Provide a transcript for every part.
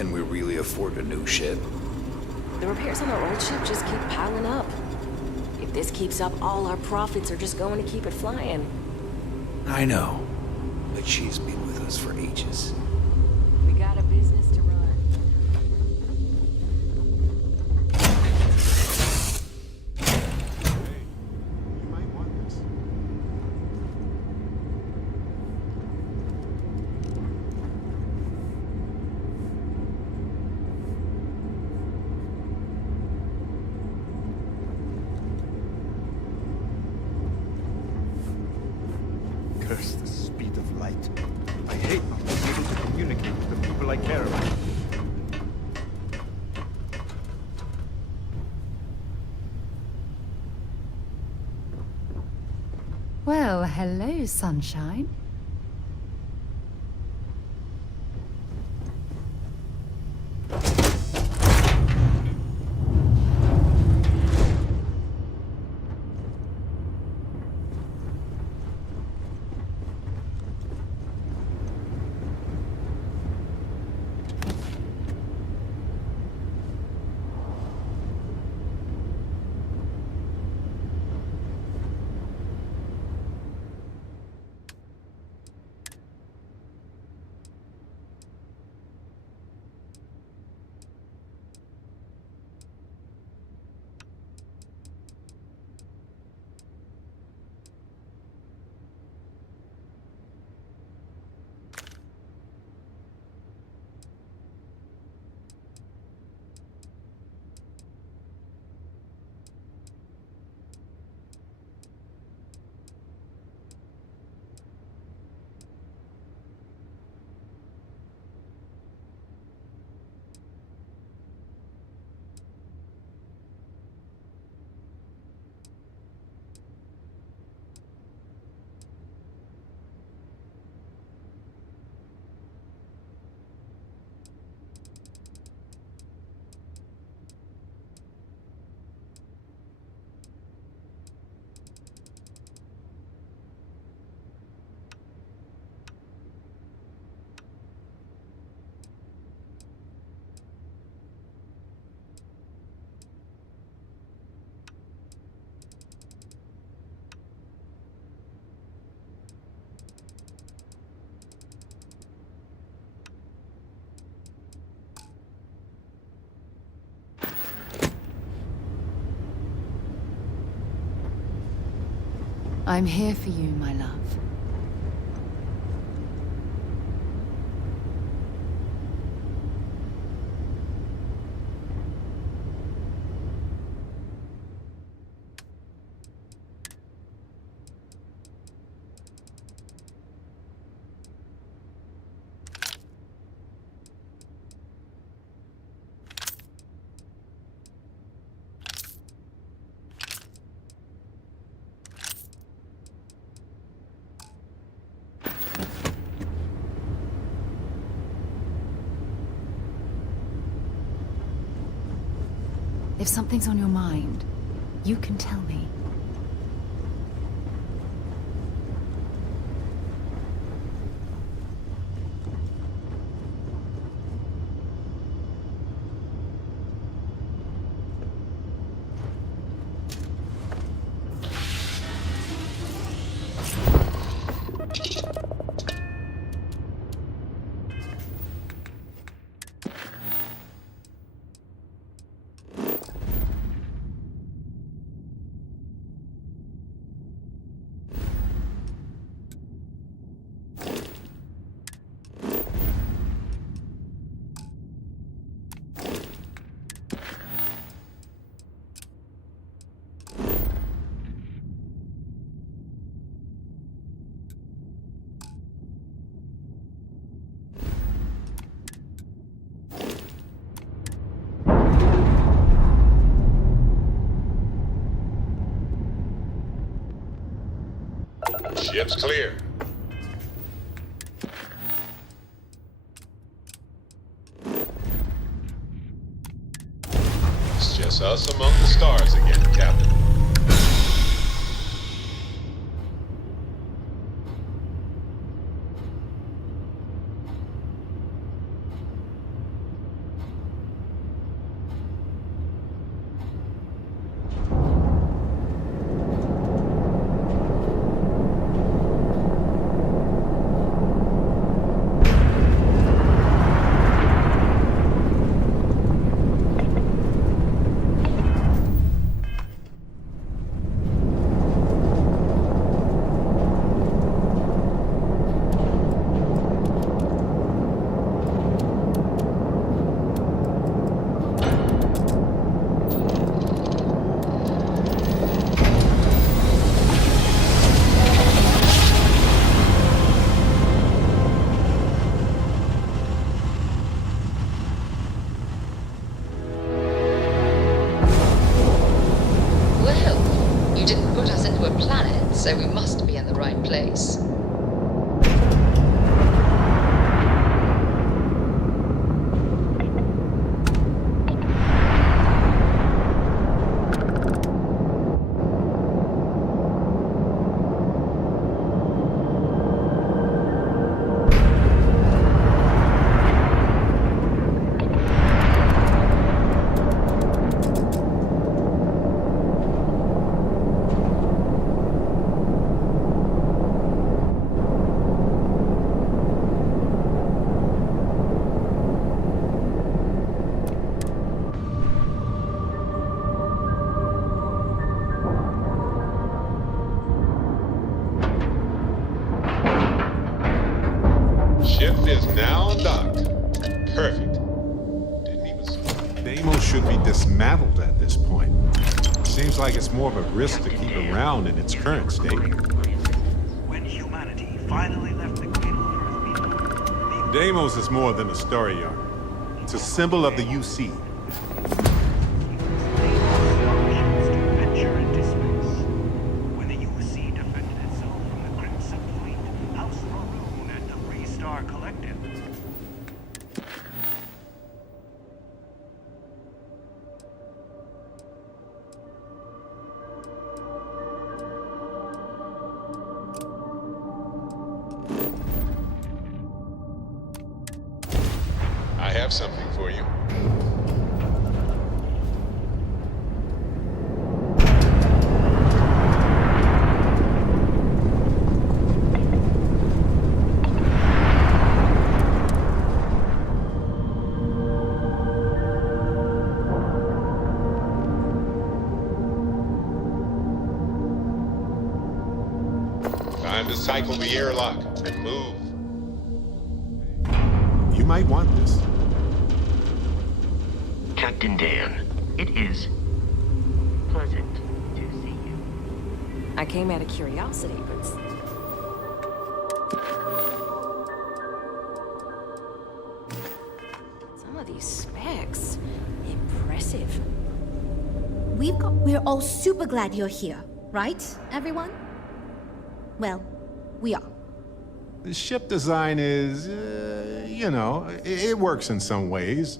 Can we really afford a new ship? The repairs on our old ship just keep piling up. If this keeps up, all our profits are just going to keep it flying. I know, but she's been with us for ages. We got a business to run. You might want this. Curse the speed of light. I hate not being able to communicate with the people I care about. Well, hello, sunshine. I'm here for you, my love. If something's on your mind, you can tell me. Ship's clear. It's just us among the stars again, Captain. is now docked. Perfect. Didn't even see. Deimos should be dismantled at this point. Seems like it's more of a risk to keep it around in its current state. When humanity finally left the cradle of Earth behind, Deimos is more than a story arc. It's a symbol of the UC. to venture into space. When the UC defended itself from the Crimson Fleet, House Maroon and the Free Star Collective. I have something for you. Time to cycle the airlock and move. You might want this. Captain Dan, it is pleasant to see you. I came out of curiosity, but... Some of these specs... impressive. We're all super glad you're here, right, everyone? Well, we are. The ship design is, you know, it works in some ways.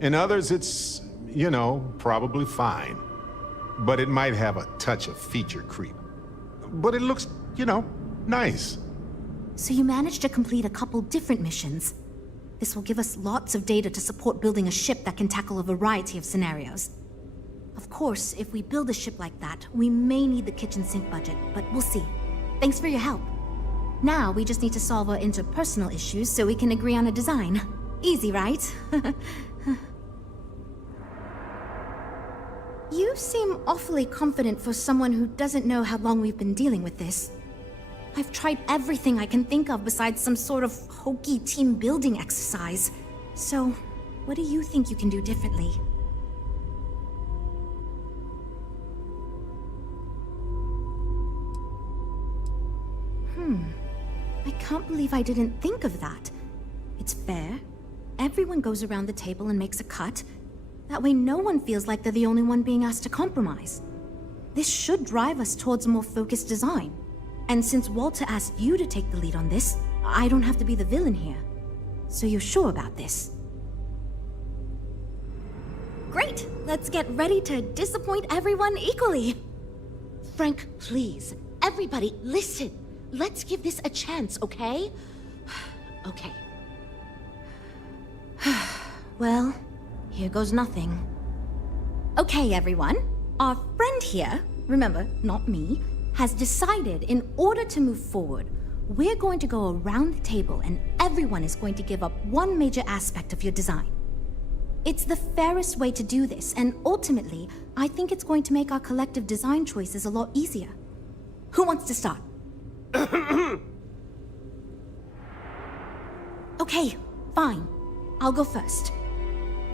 In others, it's, you know, probably fine. But it might have a touch of feature creep. But it looks, you know, nice. So you managed to complete a couple different missions. This will give us lots of data to support building a ship that can tackle a variety of scenarios. Of course, if we build a ship like that, we may need the kitchen sink budget, but we'll see. Thanks for your help. Now we just need to solve our interpersonal issues so we can agree on a design. Easy, right? You seem awfully confident for someone who doesn't know how long we've been dealing with this. I've tried everything I can think of besides some sort of hokey team building exercise. So, what do you think you can do differently? I can't believe I didn't think of that. It's fair. Everyone goes around the table and makes a cut. That way no one feels like they're the only one being asked to compromise. This should drive us towards a more focused design. And since Walter asked you to take the lead on this, I don't have to be the villain here. So you're sure about this? Great! Let's get ready to disappoint everyone equally. Frank, please. Everybody, listen. Let's give this a chance, okay? Okay. Well, here goes nothing. Okay, everyone. Our friend here, remember, not me, has decided in order to move forward, we're going to go around the table and everyone is going to give up one major aspect of your design. It's the fairest way to do this, and ultimately, I think it's going to make our collective design choices a lot easier. Who wants to start? Okay, fine. I'll go first.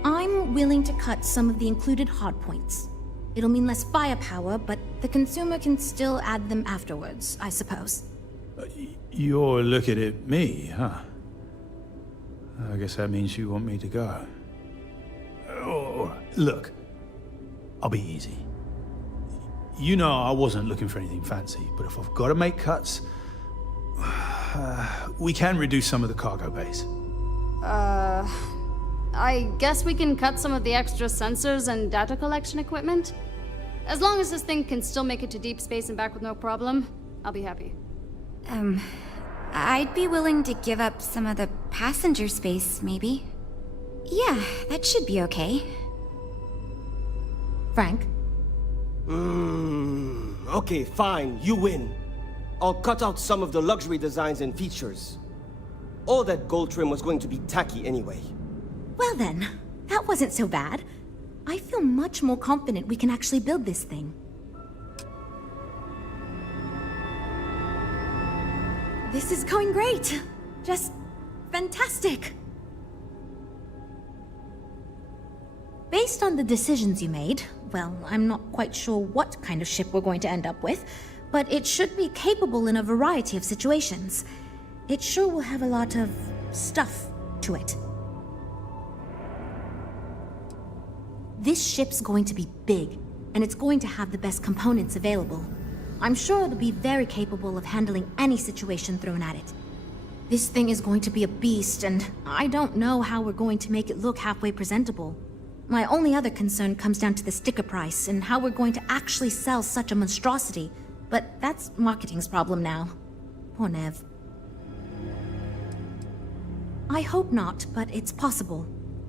I'm willing to cut some of the included hardpoints. It'll mean less firepower, but the consumer can still add them afterwards, I suppose. You're looking at me, huh? I guess that means you want me to go. Oh, look, I'll be easy. You know I wasn't looking for anything fancy, but if I've got to make cuts, we can reduce some of the cargo bays. I guess we can cut some of the extra sensors and data collection equipment. As long as this thing can still make it to deep space and back with no problem, I'll be happy. I'd be willing to give up some of the passenger space, maybe. Yeah, that should be okay. Frank? Okay, fine, you win. I'll cut out some of the luxury designs and features. All that gold trim was going to be tacky anyway. Well then, that wasn't so bad. I feel much more confident we can actually build this thing. This is going great. Just fantastic. Based on the decisions you made, well, I'm not quite sure what kind of ship we're going to end up with, but it should be capable in a variety of situations. It sure will have a lot of stuff to it. This ship's going to be big, and it's going to have the best components available. I'm sure it'll be very capable of handling any situation thrown at it. This thing is going to be a beast, and I don't know how we're going to make it look halfway presentable. My only other concern comes down to the sticker price and how we're going to actually sell such a monstrosity, but that's marketing's problem now. Poor Nev. I hope not, but it's possible.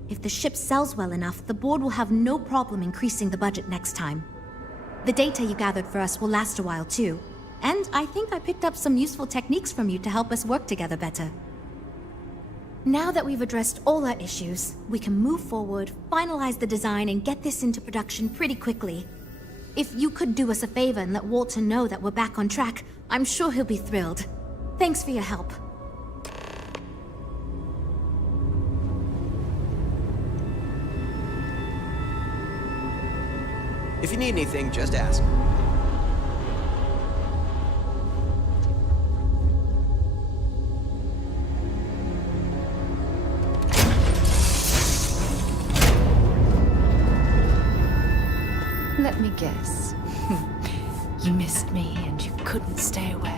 If the ship sells well enough, the board will have no problem increasing the budget next time. The data you gathered for us will last a while too, and I think I picked up some useful techniques from you to help us work together better. Now that we've addressed all our issues, we can move forward, finalize the design, and get this into production pretty quickly. If you could do us a favor and let Walter know that we're back on track, I'm sure he'll be thrilled. Thanks for your help. If you need anything, just ask. Let me guess. You missed me and you couldn't stay away.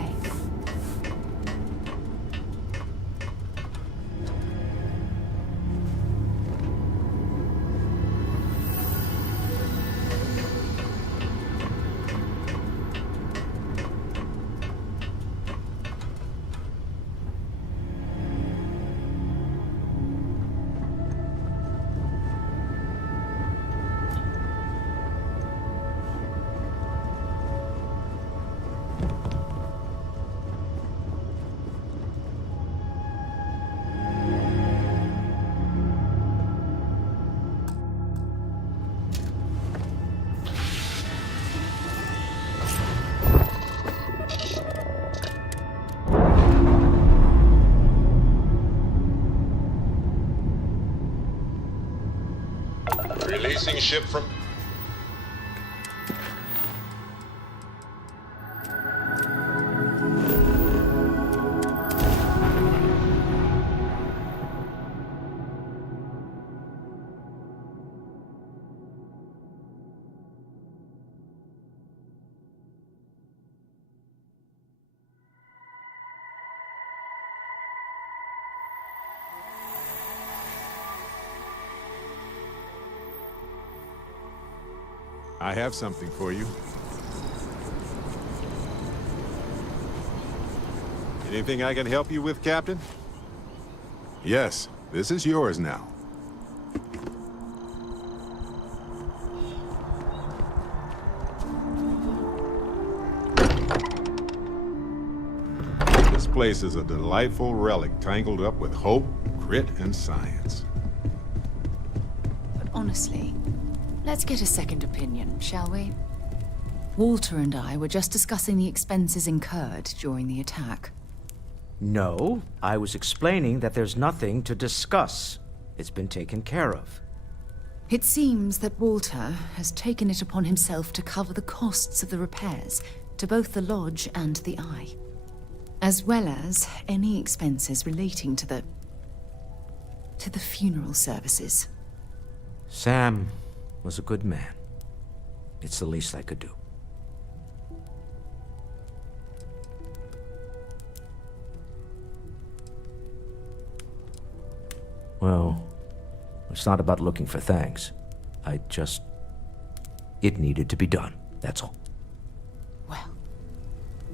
Releasing ship from... I have something for you. Anything I can help you with, Captain? Yes, this is yours now. This place is a delightful relic tangled up with hope, grit, and science. But honestly, let's get a second opinion, shall we? Walter and I were just discussing the expenses incurred during the attack. No, I was explaining that there's nothing to discuss. It's been taken care of. It seems that Walter has taken it upon himself to cover the costs of the repairs to both the lodge and the Eye, as well as any expenses relating to the funeral services. Sam was a good man. It's the least I could do. Well, it's not about looking for thanks. It needed to be done, that's all. Well,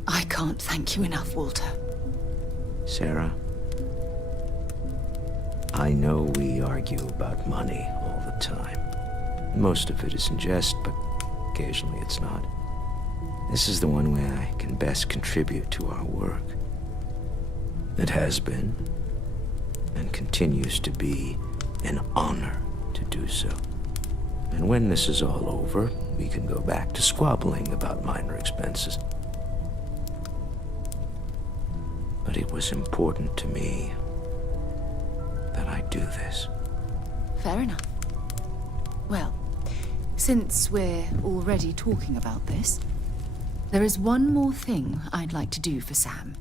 I can't thank you enough, Walter. Sarah, I know we argue about money all the time. Most of it is in jest, but occasionally it's not. This is the one way I can best contribute to our work. It has been, and continues to be, an honor to do so. And when this is all over, we can go back to squabbling about minor expenses. But but it was important to me that I do this. Fair enough. Well, since we're already talking about this, there is one more thing I'd like to do for Sam.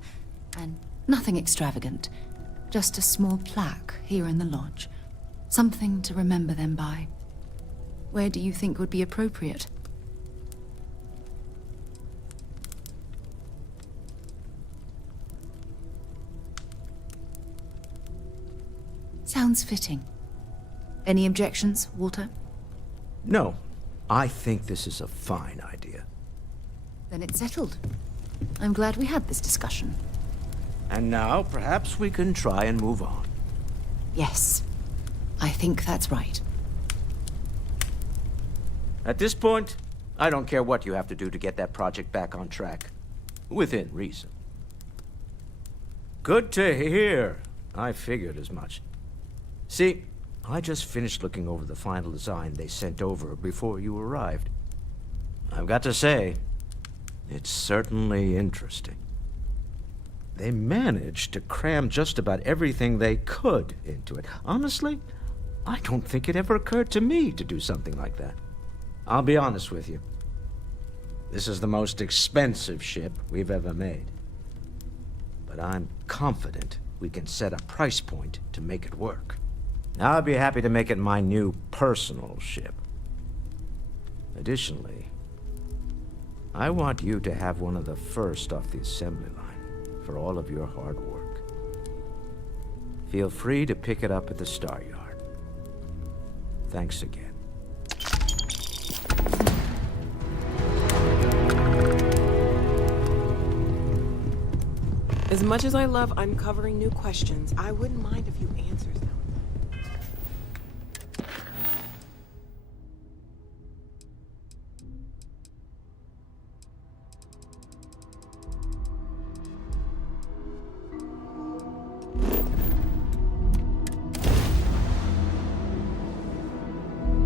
And nothing extravagant. Just a small plaque here in the lodge. Something to remember them by. Where do you think would be appropriate? Sounds fitting. Any objections, Walter? No, I think this is a fine idea. Then it's settled. I'm glad we had this discussion. And now, perhaps we can try and move on. Yes, I think that's right. At this point, I don't care what you have to do to get that project back on track. Within reason. Good to hear. I figured as much. See, I just finished looking over the final design they sent over before you arrived. I've got to say, it's certainly interesting. They managed to cram just about everything they could into it. Honestly, I don't think it ever occurred to me to do something like that. I'll be honest with you. This is the most expensive ship we've ever made. But I'm confident we can set a price point to make it work. I'll be happy to make it my new personal ship. Additionally, I want you to have one of the first off the assembly line for all of your hard work. Feel free to pick it up at the Star Yard. Thanks again. As much as I love uncovering new questions, I wouldn't mind a few answers now.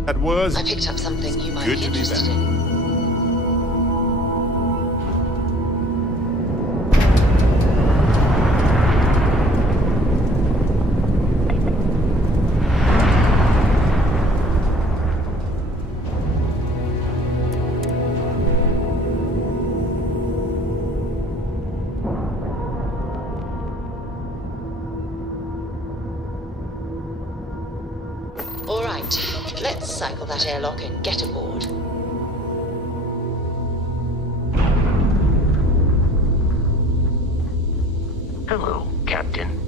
That was... I picked up something you might Good be to be interested back. in. All right, let's cycle that airlock and get aboard. Hello, Captain.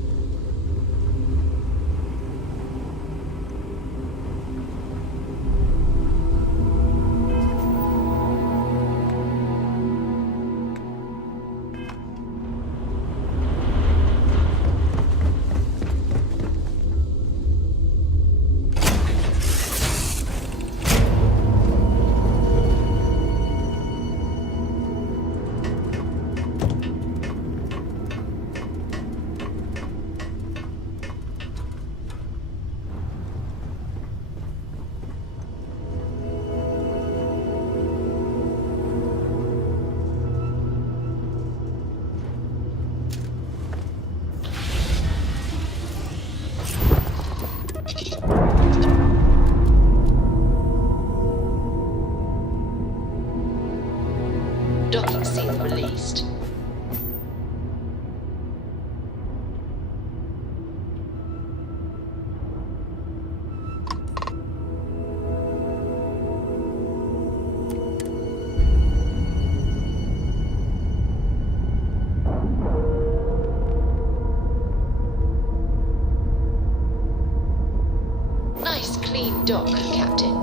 Docking seal released. Nice clean dock, Captain.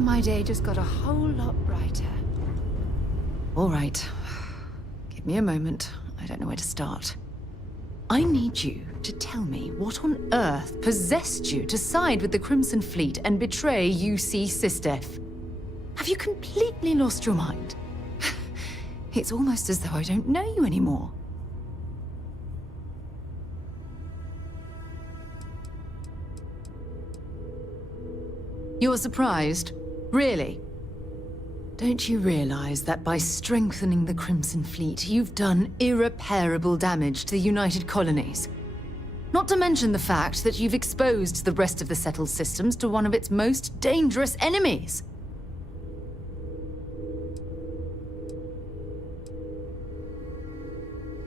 my day just got a whole lot brighter. All right. Give me a moment. I don't know where to start. I need you to tell me what on earth possessed you to side with the Crimson Fleet and betray UC Sistef. Have you completely lost your mind? It's almost as though I don't know you anymore. You're surprised? Really? Don't you realize that by strengthening the Crimson Fleet, you've done irreparable damage to the United Colonies? Not to mention the fact that you've exposed the rest of the settled systems to one of its most dangerous enemies.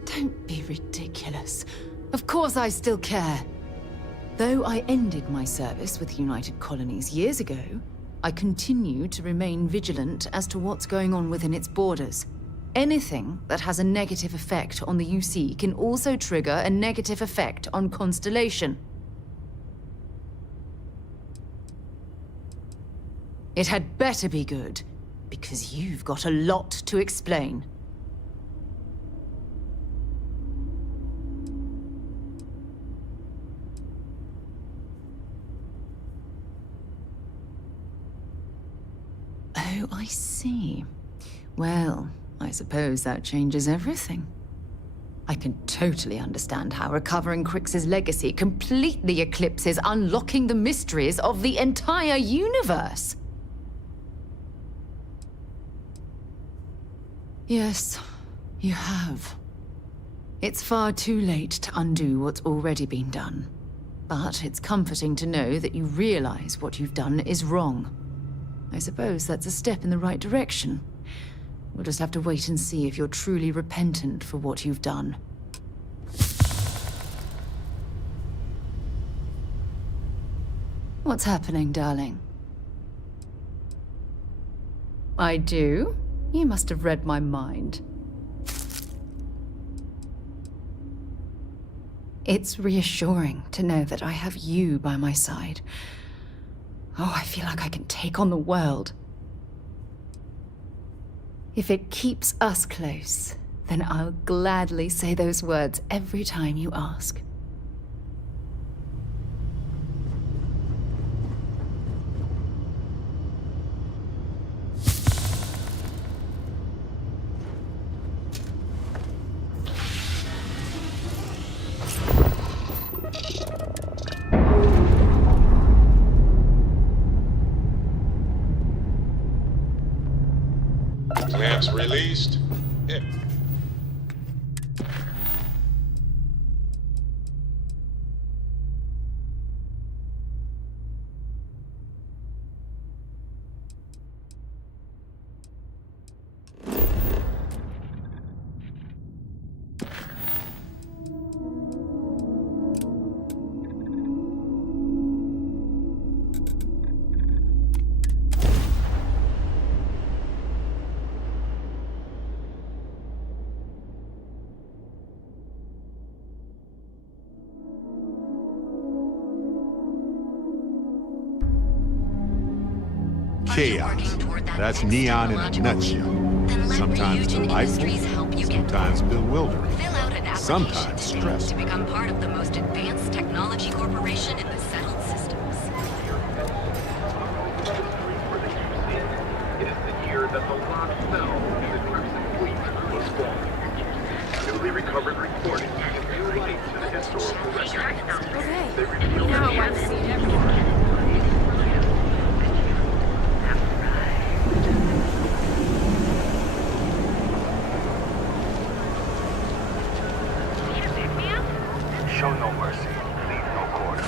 Don't be ridiculous. Of course I still care. Though I ended my service with the United Colonies years ago, I continue to remain vigilant as to what's going on within its borders. Anything that has a negative effect on the UC can also trigger a negative effect on Constellation. It had better be good, because you've got a lot to explain. Oh, I see. Well, I suppose that changes everything. I can totally understand how recovering Crix's legacy completely eclipses unlocking the mysteries of the entire universe. Yes, you have. It's far too late to undo what's already been done. But it's comforting to know that you realize what you've done is wrong. I suppose that's a step in the right direction. We'll just have to wait and see if you're truly repentant for what you've done. What's happening, darling? I do? You must have read my mind. It's reassuring to know that I have you by my side. Oh, I feel like I can take on the world. If it keeps us close, then I'll gladly say those words every time you ask. Clamps released. Yeah. Chaos. That's Neon in a nutshell. Sometimes delightful, sometimes bewildering, sometimes stressful. To become part of the most advanced technology corporation in the settled systems. It is the year that the lost cell in the Crimson Fleet was formed. Newly recovered recordings give new light to the historical record. Okay, They reveal now I want to see everything. Show no mercy, leave no quarter.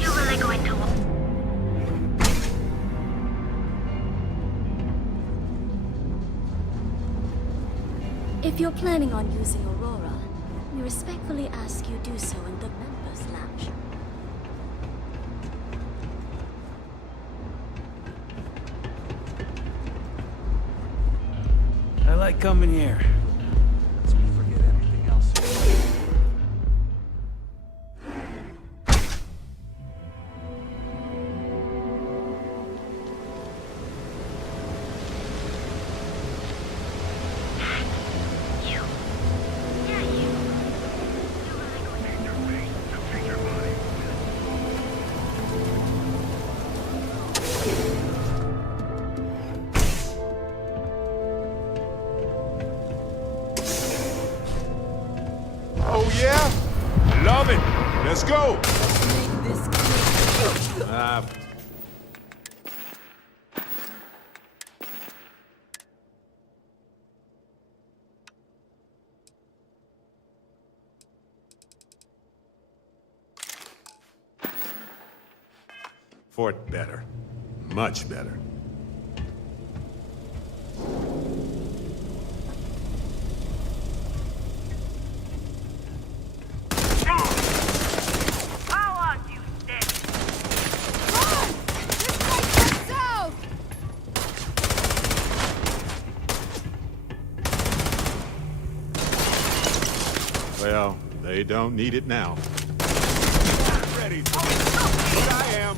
You really going to... If you're planning on using Aurora, we respectfully ask you do so in the member like coming here. Lets me forget everything else. Oh, yeah? Love it. Let's go. Fort better. Much better. Well, they don't need it now. Not ready for this, but I am.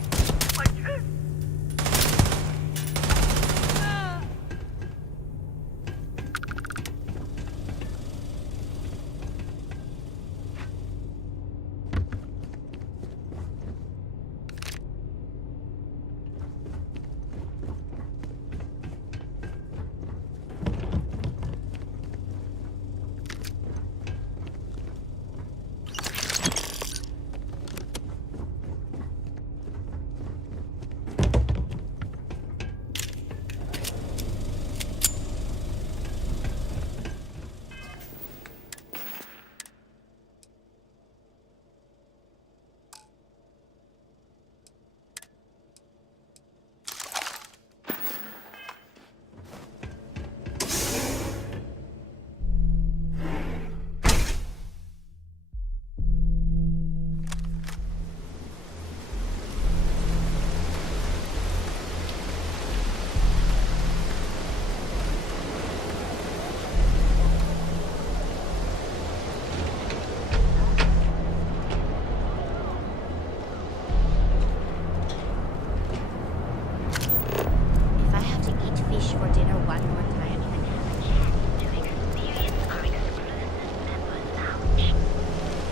If I have to eat fish for dinner one more time, even have a chance to experience our exclusive member lounge.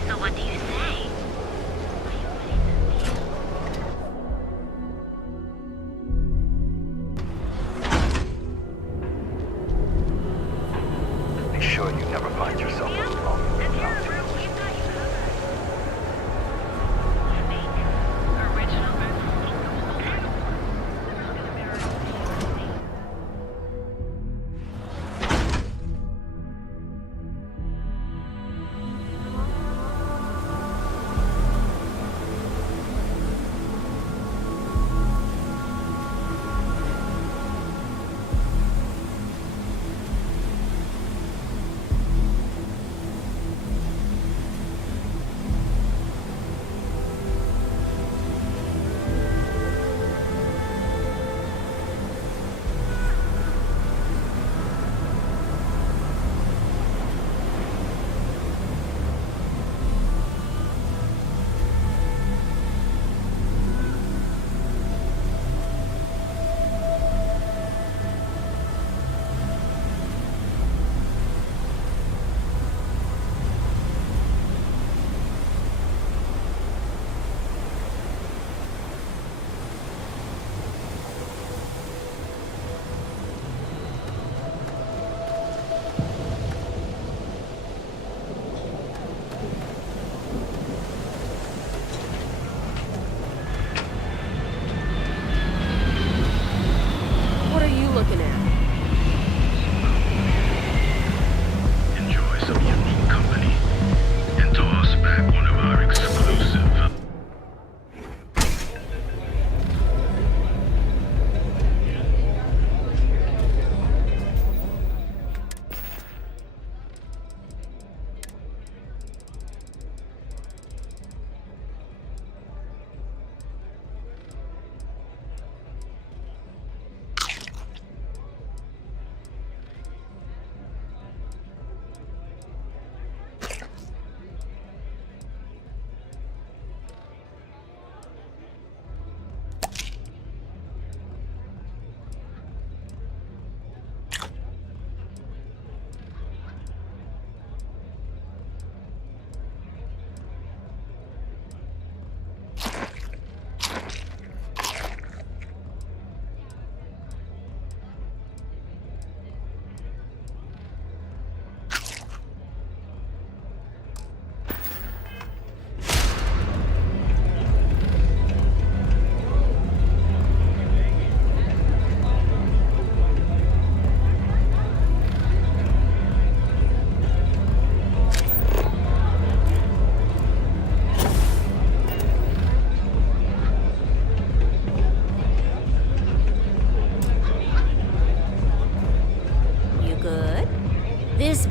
So what do you say? Are you ready to Be sure you never find yourself alone.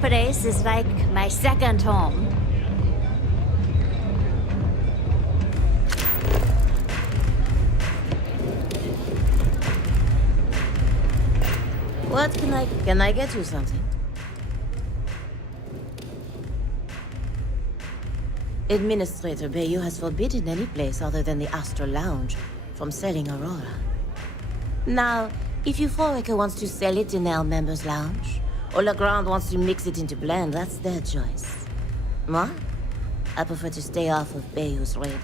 place is like my second home. What can I get you something? Administrator Bayou has forbidden any place other than the Astral Lounge from selling Aurora. Now, if Euphorica wants to sell it in their members' lounge, or Legrand wants to mix it into blend, that's their choice. Moi, I prefer to stay off of Bayou's raid.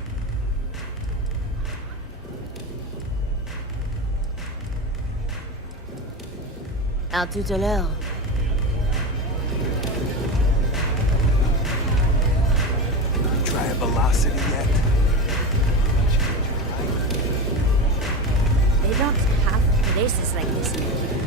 À tout à l'heure. Try a velocity yet? They don't have places like this in the city.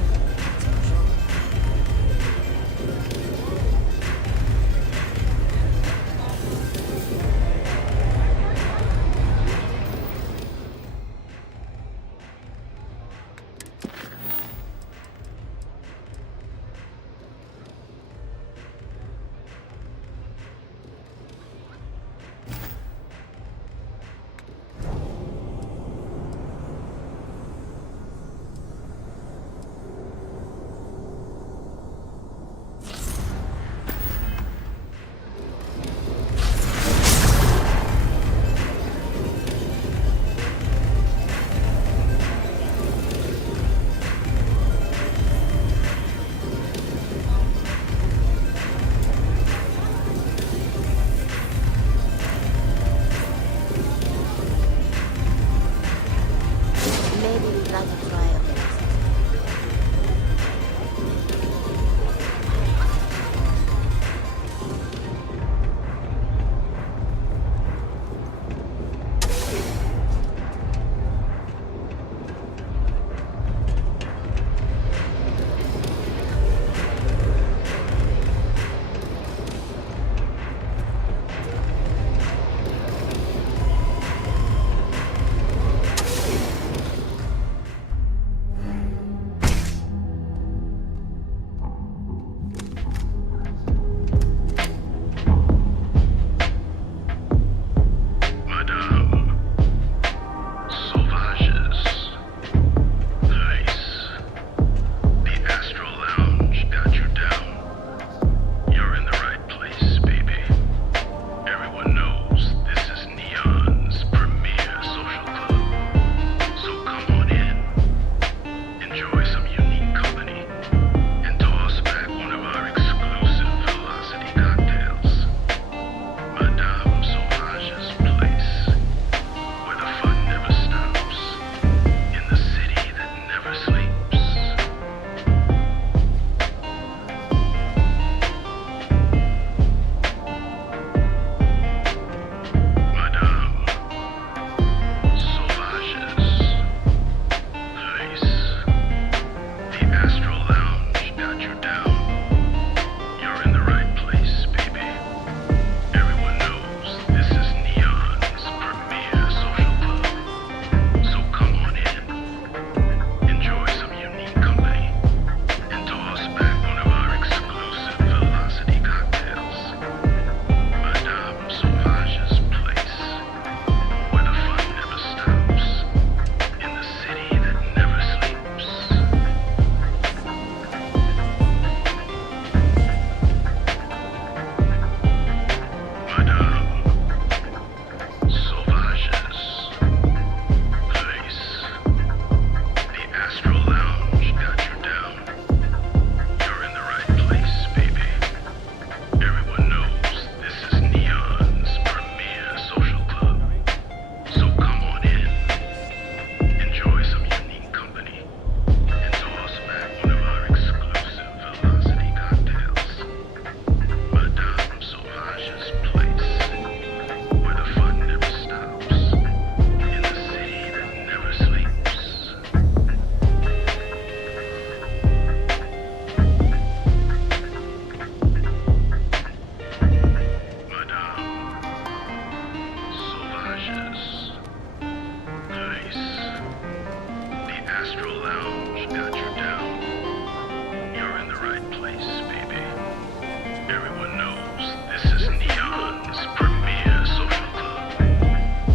Everyone knows this is Neon's premier social club.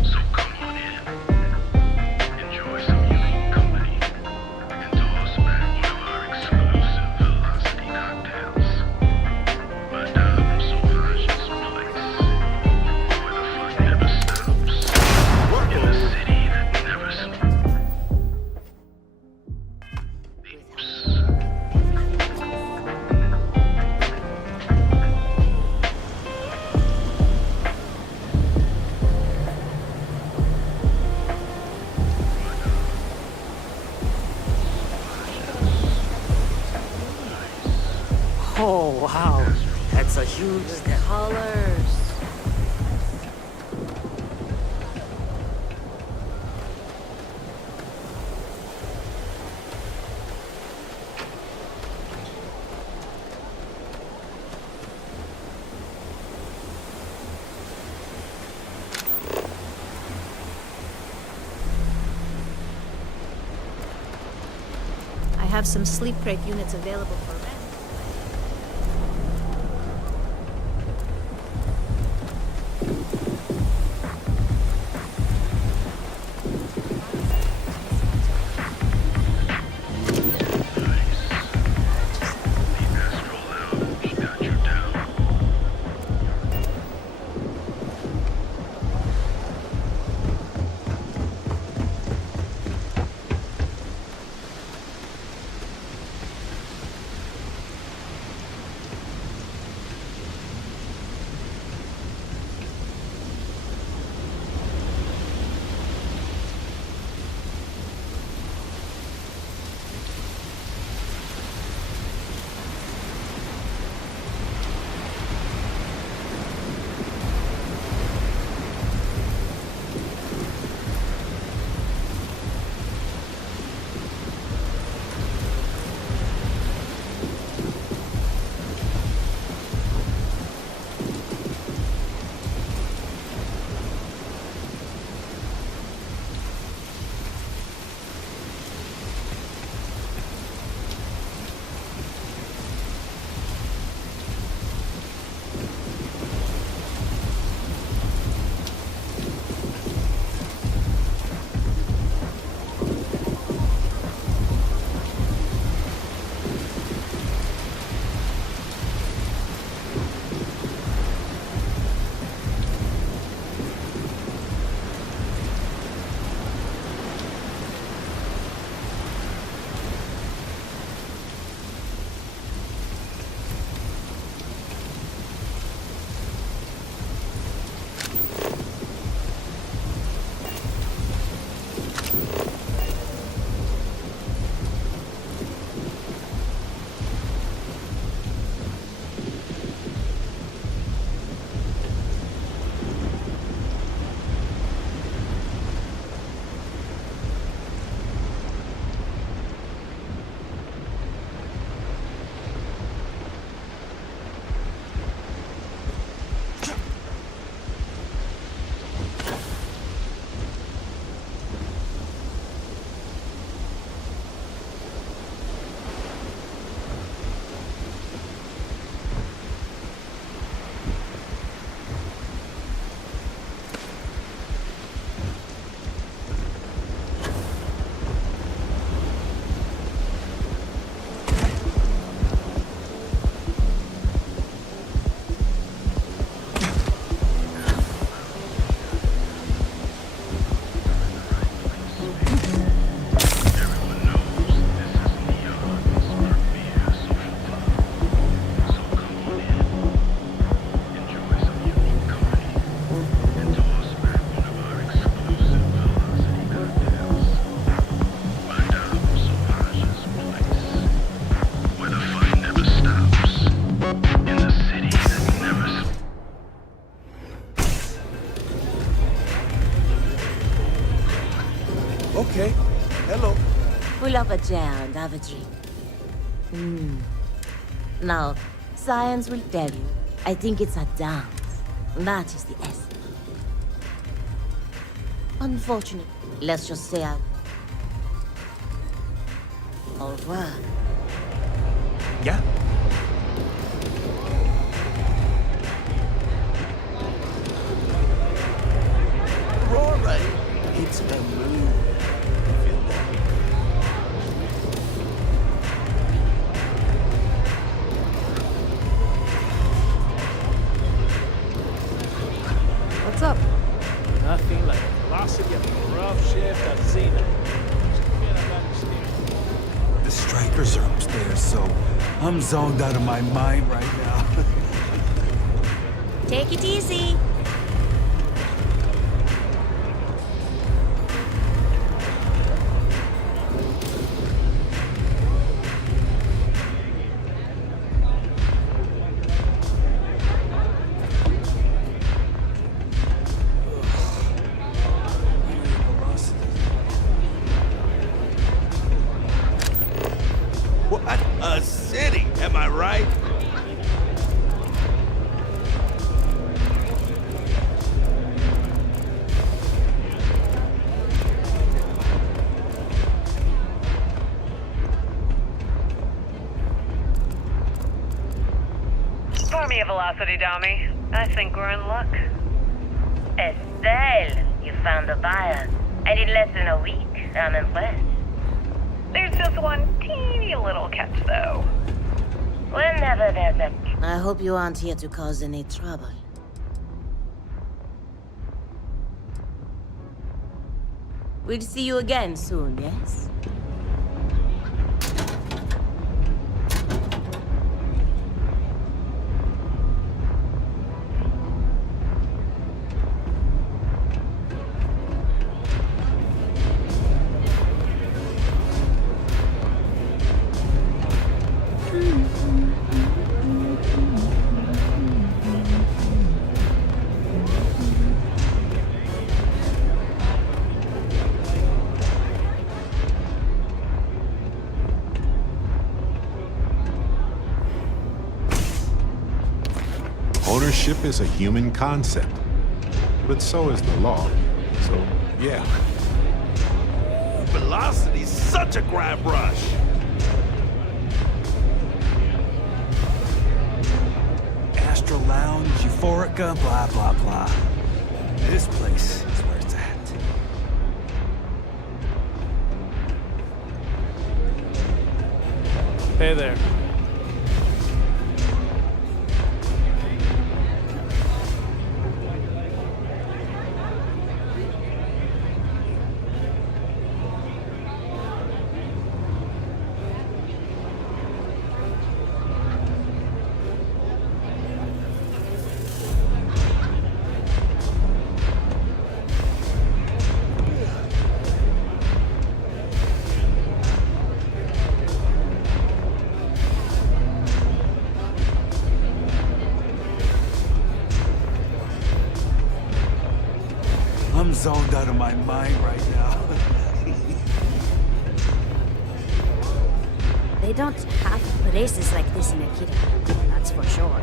So come on in. Enjoy some unique company. And toss back one of our exclusive velocity cocktails. Madame Sauvage's place. Where the fun never stops. In the city that never sleeps. Oh, wow. That's a huge step. Colors. I have some sleep crate units available for rent. Okay. Hello. Pull up a chair and have a drink. Now, science will tell you. I think it's a dance. That is the essence. Unfortunately, let's just say au revoir. Yeah. nothing like the velocity of a rough shift at Zenith. The strikers are upstairs, so I'm zoned out of my mind right now. Take it easy. What a city, am I right? Pour me a velocity, dummy. I think we're in luck. Estelle, you found a buyer. And in less than a week. I'm impressed. There's just one teeny little catch, though. Whenever there's a... I hope you aren't here to cause any trouble. We'll see you again soon, yes? Ownership is a human concept, but so is the law. So, yeah. Velocity's such a grab rush. Astral Lounge, Euphorica, blah, blah, blah. This place is where it's at. Hey there. I'm zoned out of my mind right now. They don't have places like this in Akita, that's for sure.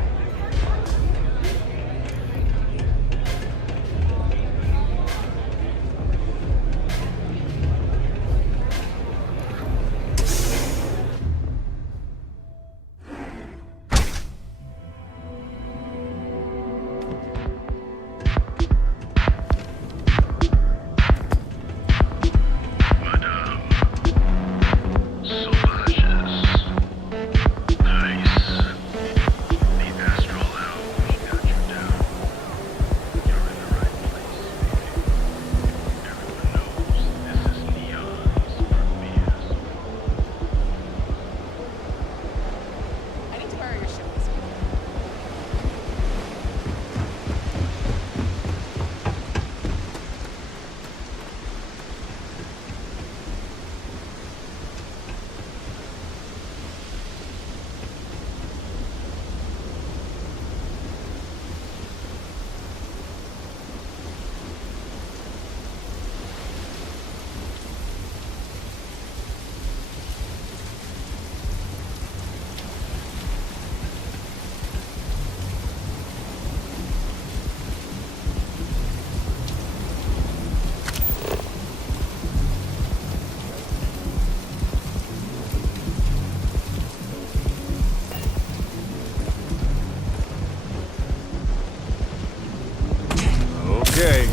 Okay.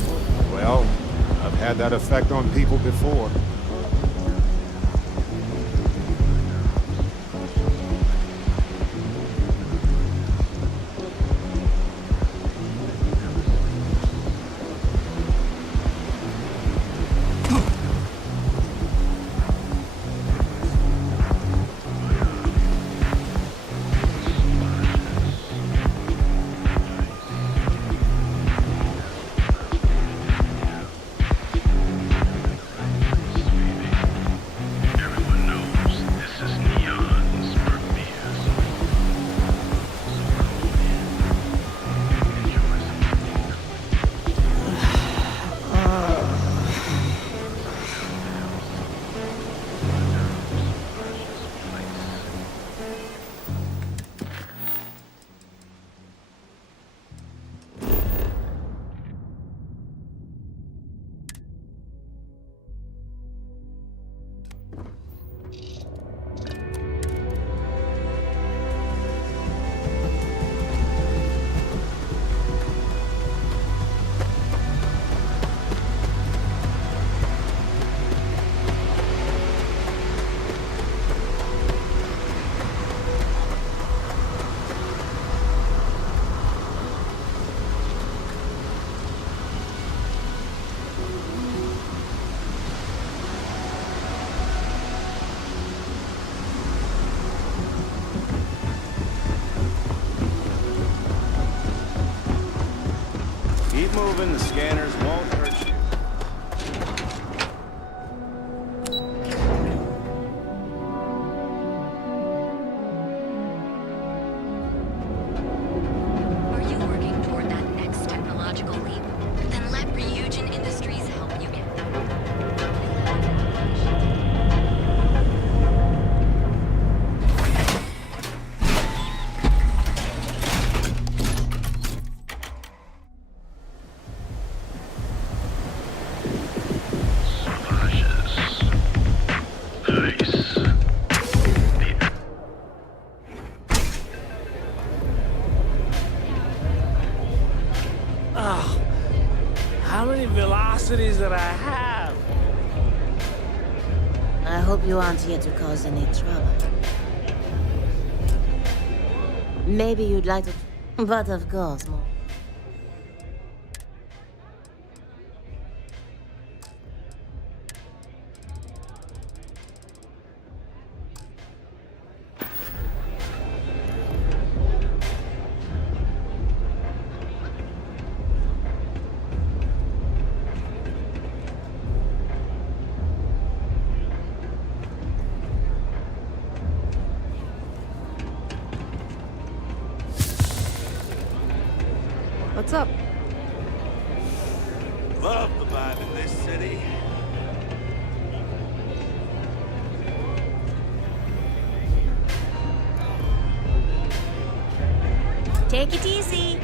Well, I've had that effect on people before. moving, the scanners won't hurt you. Are you working toward that next technological leap? Then let Ryujin Industries help you get there. Oh, how many velocities did I have? I hope you aren't here to cause any trouble. Maybe you'd like to... But of course, more. What's up? Love the vibe in this city. Take it easy.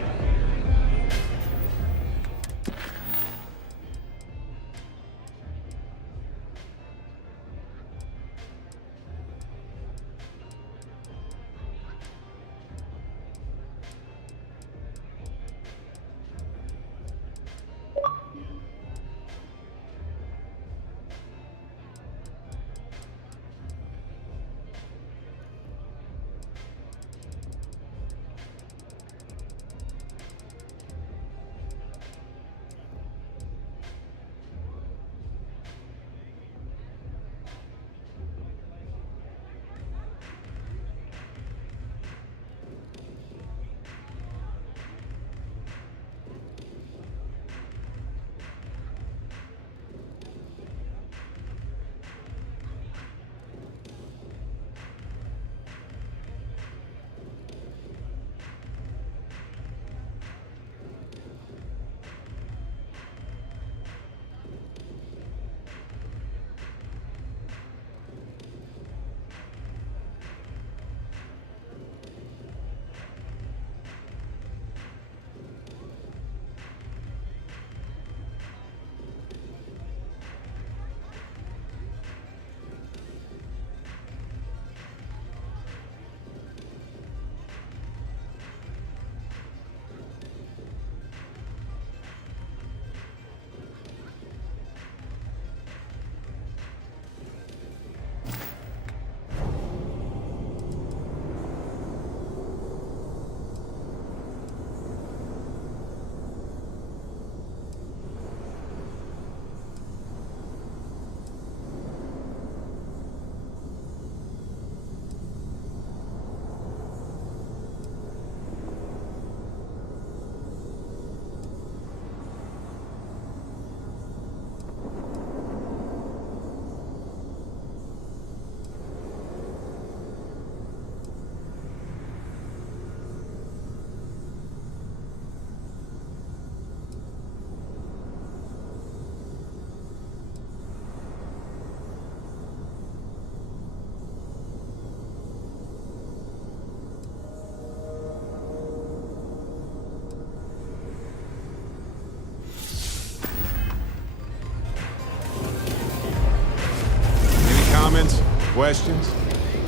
Comments? Questions?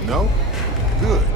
No? Good.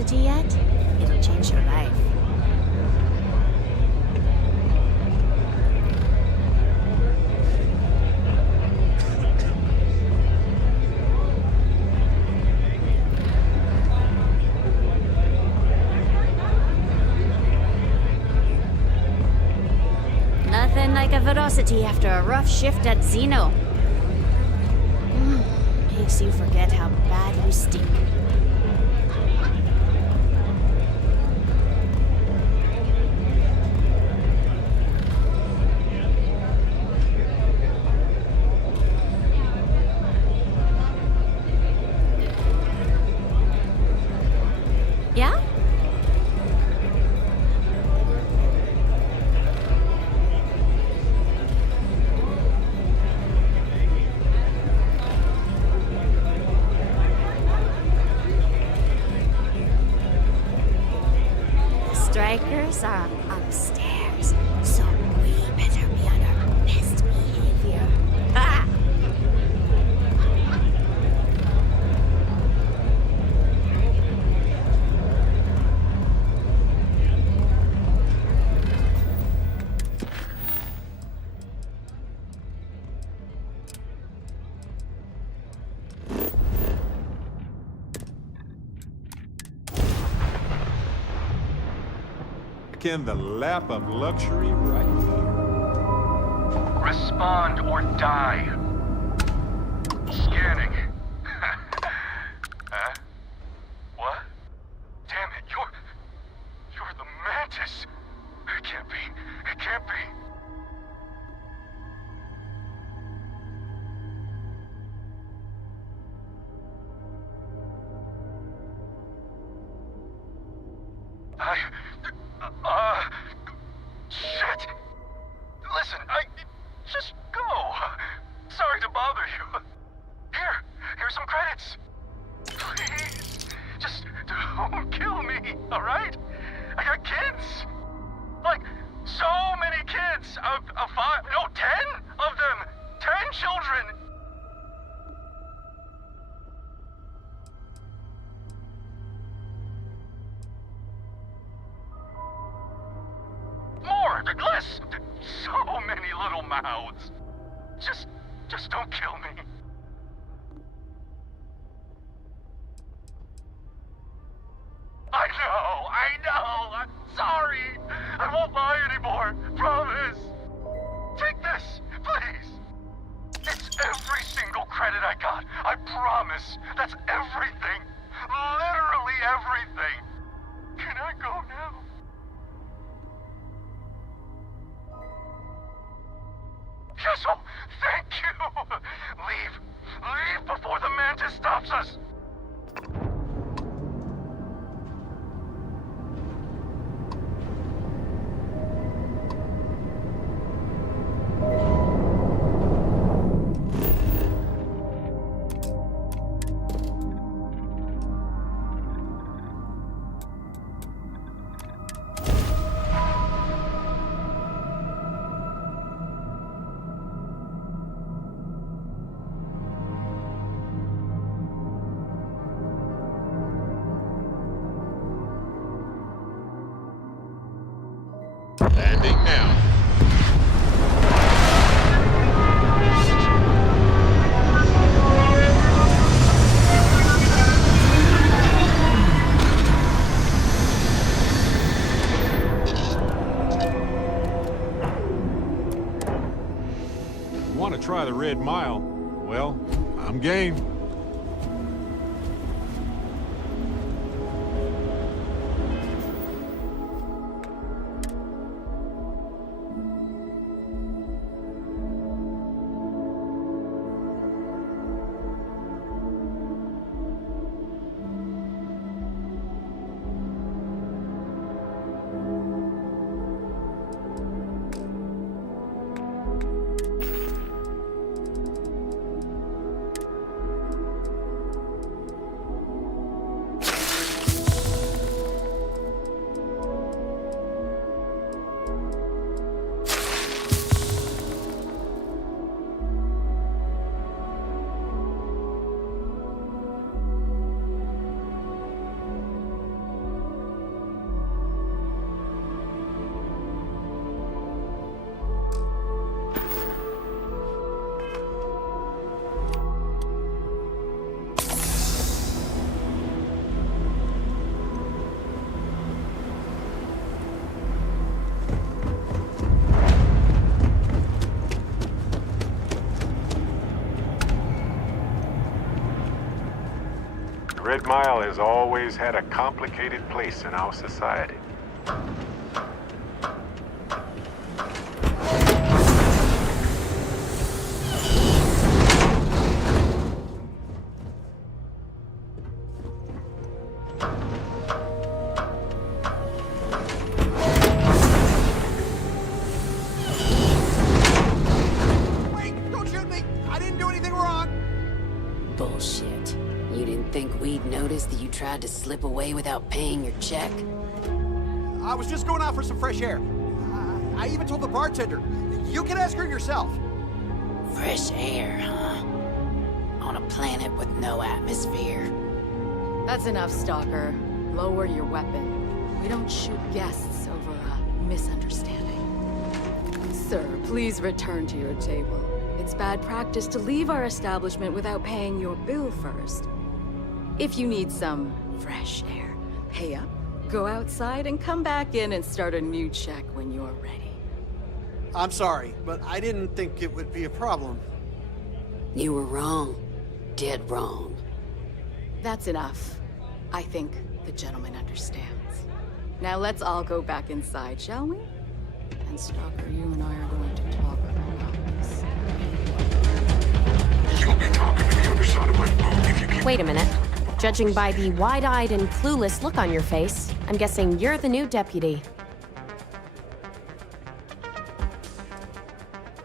Velocity yet? It'll change your life. Nothing like a Velocity after a rough shift at Xeno. Makes you forget how bad you stink. Yeah? Strikers are upstairs, so we better be on our best behavior. Ah! In the lap of luxury right here. Respond or die. Scanning. Huh? What? Damn it, you're the Mantis. It can't be. It can't be. Shit! Listen, just go. Sorry to bother you. Here's some credits. Please, just don't kill me, alright? I got kids. Like, so many kids. 10 of them. 10 children. Less! So many little mouths. Just don't kill me. I know! I'm sorry! I won't lie anymore, promise! Take this, please! It's every single credit I got, I promise! That's everything! Literally everything! Can I go now? Yes, oh, thank you! Leave before the Mantis stops us! Landing now. Want to try the Red Mile? Well, I'm game. Red Mile has always had a complicated place in our society. Wait! Don't shoot me! I didn't do anything wrong! Bullshit. You didn't think we'd notice that you tried to slip away without paying your check? I was just going out for some fresh air. I even told the bartender. You can ask her yourself. Fresh air, huh? On a planet with no atmosphere. That's enough, Stalker. Lower your weapon. We don't shoot guests over a misunderstanding. Sir, please return to your table. It's bad practice to leave our establishment without paying your bill first. If you need some fresh air, pay up, go outside, and come back in and start a new check when you're ready. I'm sorry, but I didn't think it would be a problem. You were wrong. Dead wrong. That's enough. I think the gentleman understands. Now let's all go back inside, shall we? And Stalker, you and I are going to talk about this. You'll be talking to the other side of my phone if you keep... Wait a minute. Judging by the wide-eyed and clueless look on your face, I'm guessing you're the new deputy.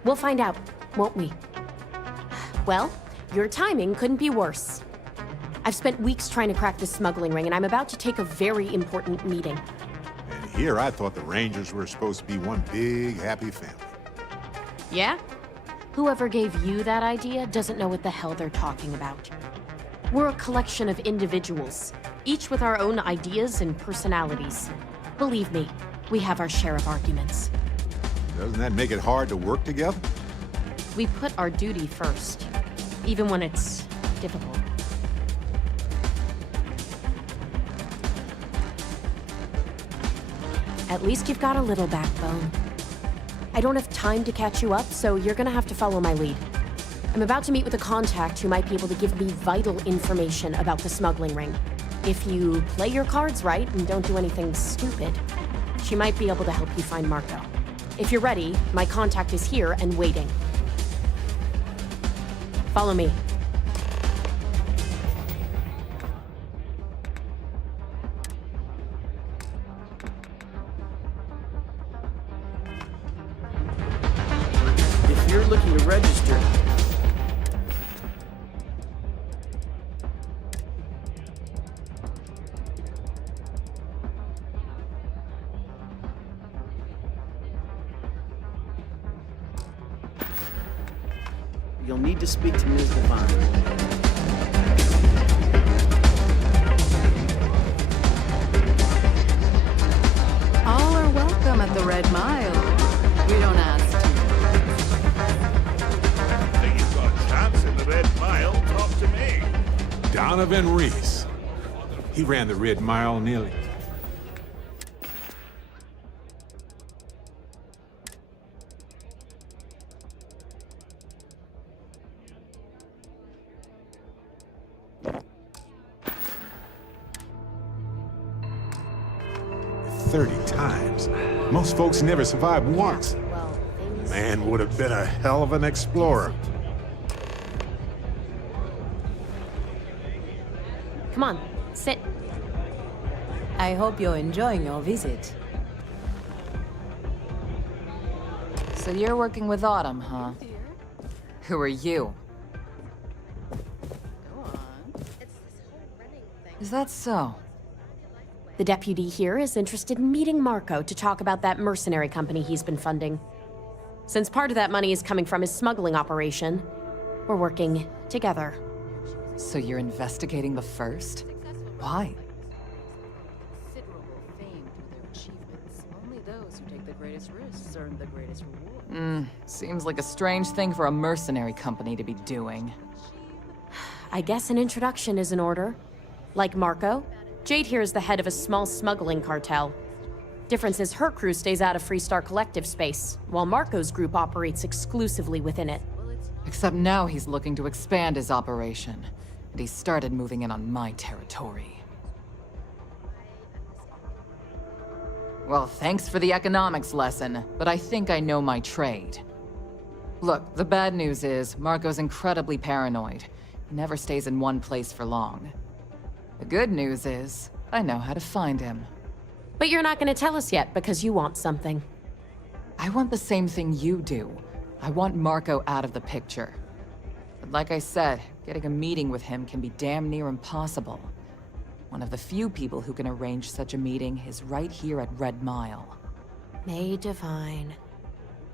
We'll find out, won't we? Well, your timing couldn't be worse. I've spent weeks trying to crack this smuggling ring, and I'm about to take a very important meeting. And here I thought the Rangers were supposed to be one big, happy family. Yeah? Whoever gave you that idea doesn't know what the hell they're talking about. We're a collection of individuals, each with our own ideas and personalities. Believe me, we have our share of arguments. Doesn't that make it hard to work together? We put our duty first, even when it's difficult. At least you've got a little backbone. I don't have time to catch you up, so you're gonna have to follow my lead. I'm about to meet with a contact who might be able to give me vital information about the smuggling ring. If you play your cards right and don't do anything stupid, she might be able to help you find Marco. If you're ready, my contact is here and waiting. Follow me. If you're looking to register... You'll need to speak to Ms. Devine. All are welcome at the Red Mile. We don't ask too Think you've got a chance in the Red Mile? Talk to me. Donovan Reese. He ran the Red Mile nearly. Times. Most folks never survive once. Man would have been a hell of an explorer. Come on, sit. I hope you're enjoying your visit. So you're working with Autumn, huh? Who are you? Is that so? The deputy here is interested in meeting Marco to talk about that mercenary company he's been funding. Since part of that money is coming from his smuggling operation, we're working together. So you're investigating the First? Why? considerable fame through their achievements. Only those who take the greatest risks earn the greatest reward. Seems like a strange thing for a mercenary company to be doing. I guess an introduction is in order. Like Marco, Jade here is the head of a small smuggling cartel. Difference is her crew stays out of Freestar Collective space, while Marco's group operates exclusively within it. Except now he's looking to expand his operation. but he started moving in on my territory. Well, thanks for the economics lesson, but I think I know my trade. Look, the bad news is, Marco's incredibly paranoid. He never stays in one place for long. The good news is, I know how to find him. But you're not going to tell us yet because you want something. I want the same thing you do. I want Marco out of the picture. But like I said, getting a meeting with him can be damn near impossible. One of the few people who can arrange such a meeting is right here at Red Mile. May Divine.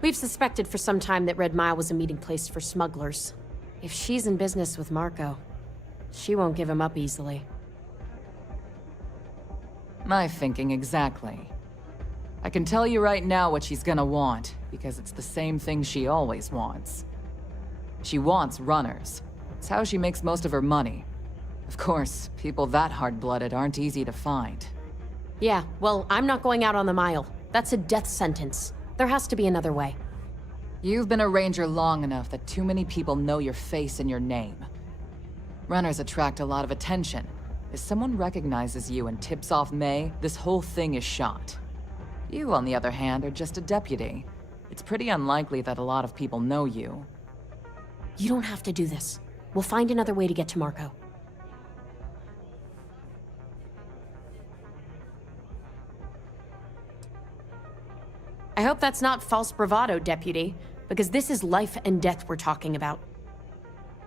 We've suspected for some time that Red Mile was a meeting place for smugglers. If she's in business with Marco, she won't give him up easily. My thinking exactly. I can tell you right now what she's gonna want, because it's the same thing she always wants. She wants runners. It's how she makes most of her money. Of course, people that hard-blooded aren't easy to find. Yeah, well, I'm not going out on the Mile. That's a death sentence. There has to be another way. You've been a ranger long enough that too many people know your face and your name. Runners attract a lot of attention. If someone recognizes you and tips off May, this whole thing is shot. You, on the other hand, are just a deputy. It's pretty unlikely that a lot of people know you. You don't have to do this. We'll find another way to get to Marco. I hope that's not false bravado, Deputy, because this is life and death we're talking about.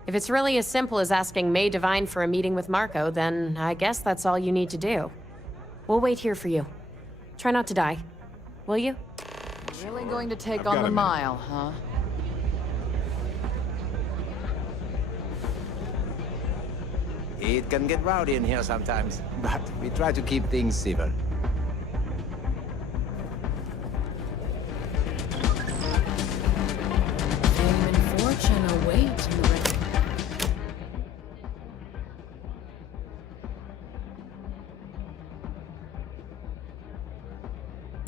If it's really as simple as asking May Divine for a meeting with Marco, then I guess that's all you need to do. We'll wait here for you. Try not to die. Will you? Really going to take on the Mile, huh? It can get rowdy in here sometimes, but we try to keep things civil. Fame and fortune await in the Red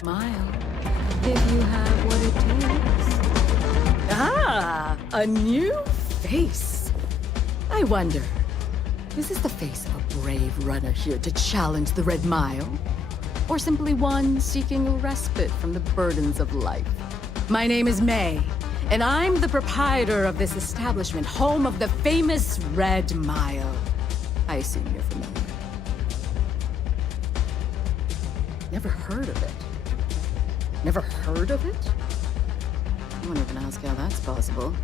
Mile. If you have what it takes. Ah, a new face. I wonder, is this the face of a brave runner here to challenge the Red Mile? Or simply one seeking a respite from the burdens of life? My name is May, and I'm the proprietor of this establishment, home of the famous Red Mile. I assume you're familiar. Never heard of it. Never heard of it? I won't even ask how that's possible.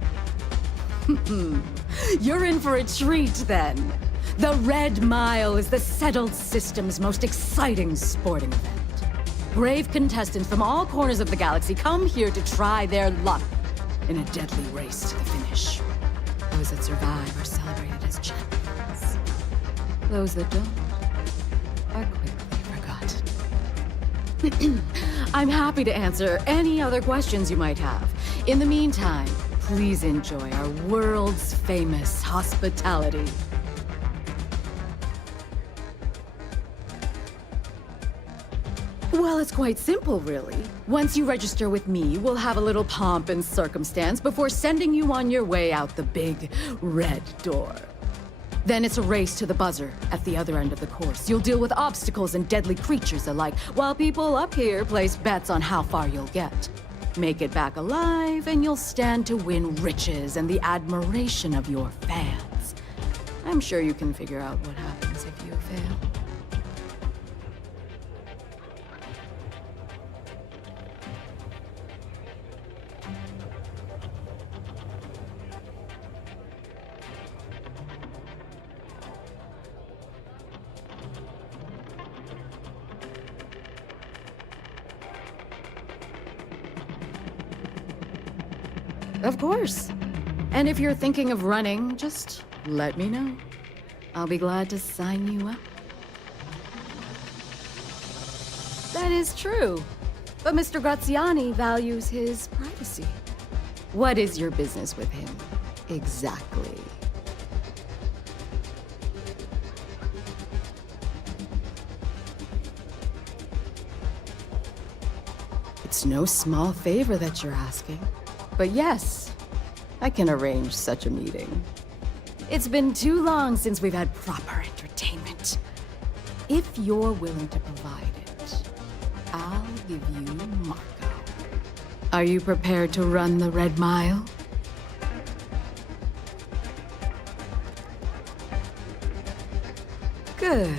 You're in for a treat, then. The Red Mile is the settled system's most exciting sporting event. Brave contestants from all corners of the galaxy come here to try their luck in a deadly race to the finish. Those that survive are celebrated as champions. Those that don't are quickly forgotten. I'm happy to answer any other questions you might have. In the meantime, please enjoy our world's famous hospitality. Well, it's quite simple, really. Once you register with me, we'll have a little pomp and circumstance before sending you on your way out the big red door. Then it's a race to the buzzer at the other end of the course. You'll deal with obstacles and deadly creatures alike, while people up here place bets on how far you'll get. Make it back alive, and you'll stand to win riches and the admiration of your fans. I'm sure you can figure out what happens if you fail. Of course. And if you're thinking of running, just let me know. I'll be glad to sign you up. That is true. But Mr. Graziani values his privacy. What is your business with him? Exactly. It's no small favor that you're asking. But yes, I can arrange such a meeting. It's been too long since we've had proper entertainment. If you're willing to provide it, I'll give you Marco. Are you prepared to run the Red Mile? Good.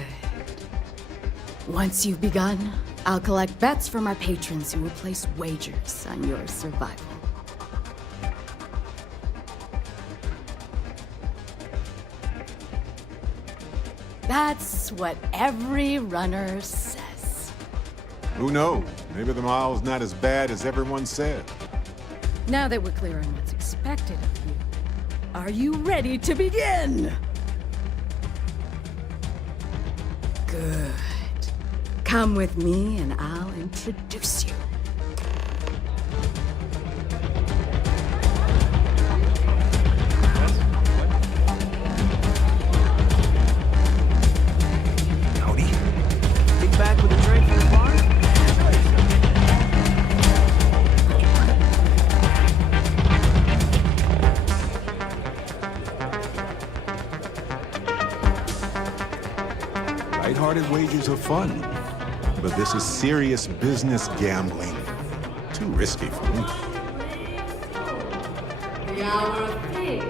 Once you've begun, I'll collect bets from our patrons who will place wagers on your survival. That's what every runner says. Who knows? Maybe the mile's not as bad as everyone said. Now that we're clear on what's expected of you, are you ready to begin? Good. Come with me and I'll introduce you. Howdy. Kick back with a drink from the bar? Lighthearted wagers are fun, but this is serious business gambling. Too risky for me. The hour of things.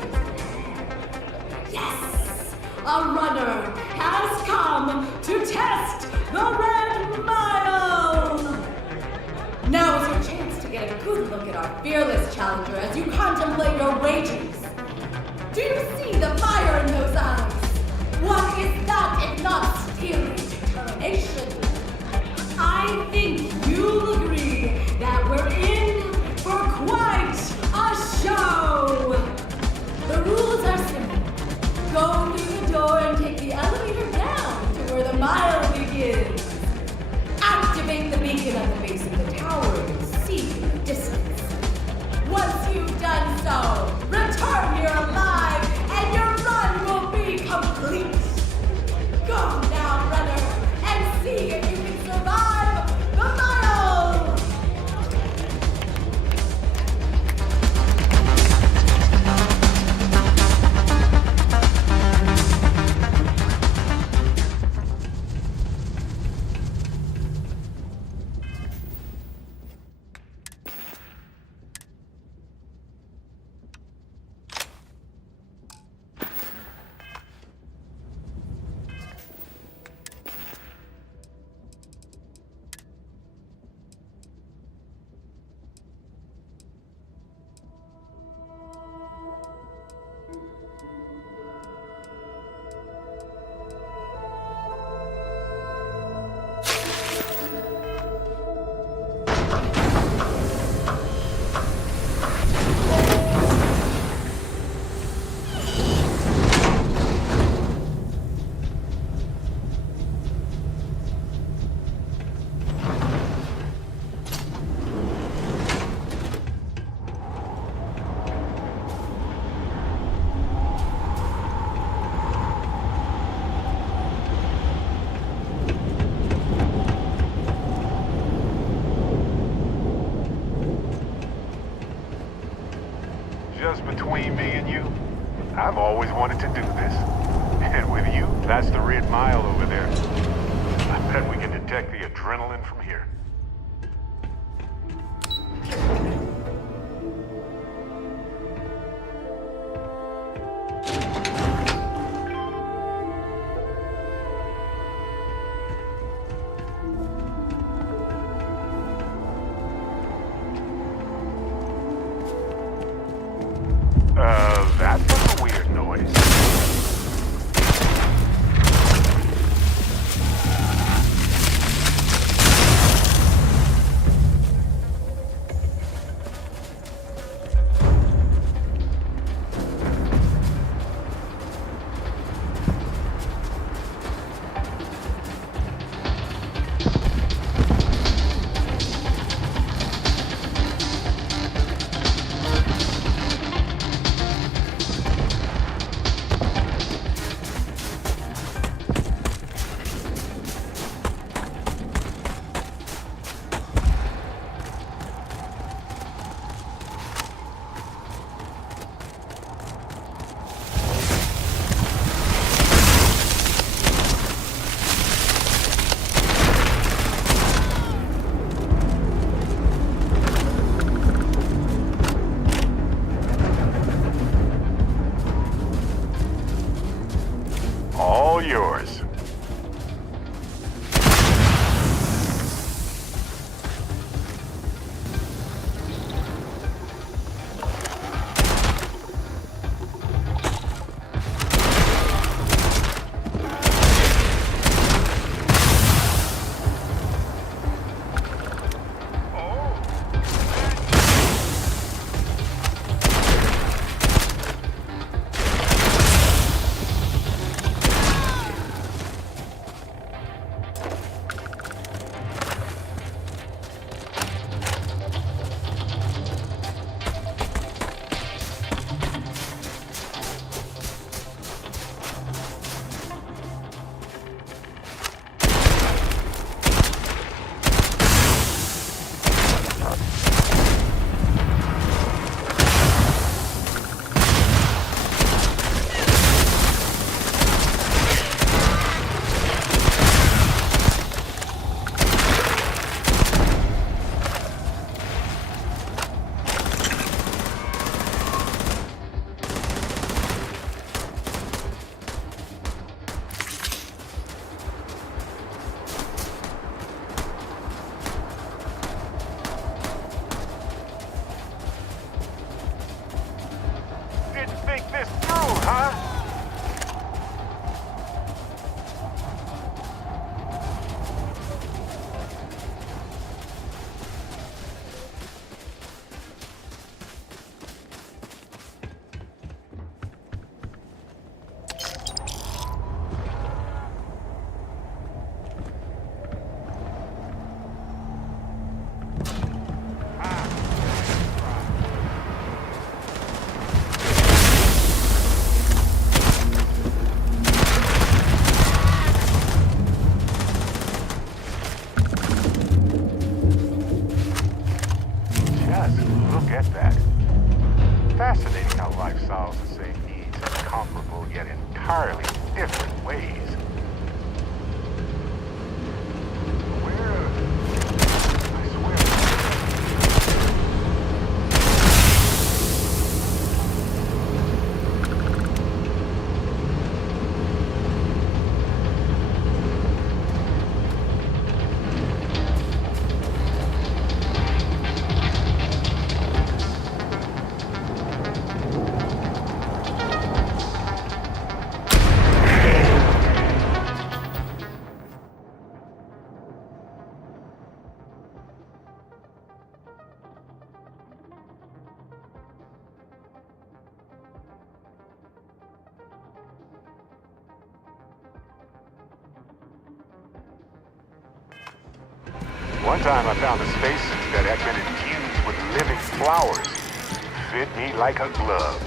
Yes! A runner has come to test the Red Mile! Now is your chance to get a good look at our fearless challenger as you contemplate your wagers. Do you see the fire in those eyes? What is that if not steely determination? I think you'll agree that we're in for quite a show! The rules are simple. Go through the door and take the elevator down to where the mile begins. Activate the beacon at the base of the tower and see in the distance. Once you've done so, return here alive and your run will be complete. Go now, runner, and see if you can survive the mile! Just between me and you, I've always wanted to do this. And with you, that's the Red Mile over there. I bet we can detect the adrenaline from here. That was a weird noise. One time I found a spacesuit that had been infused with living flowers. Fit me like a glove.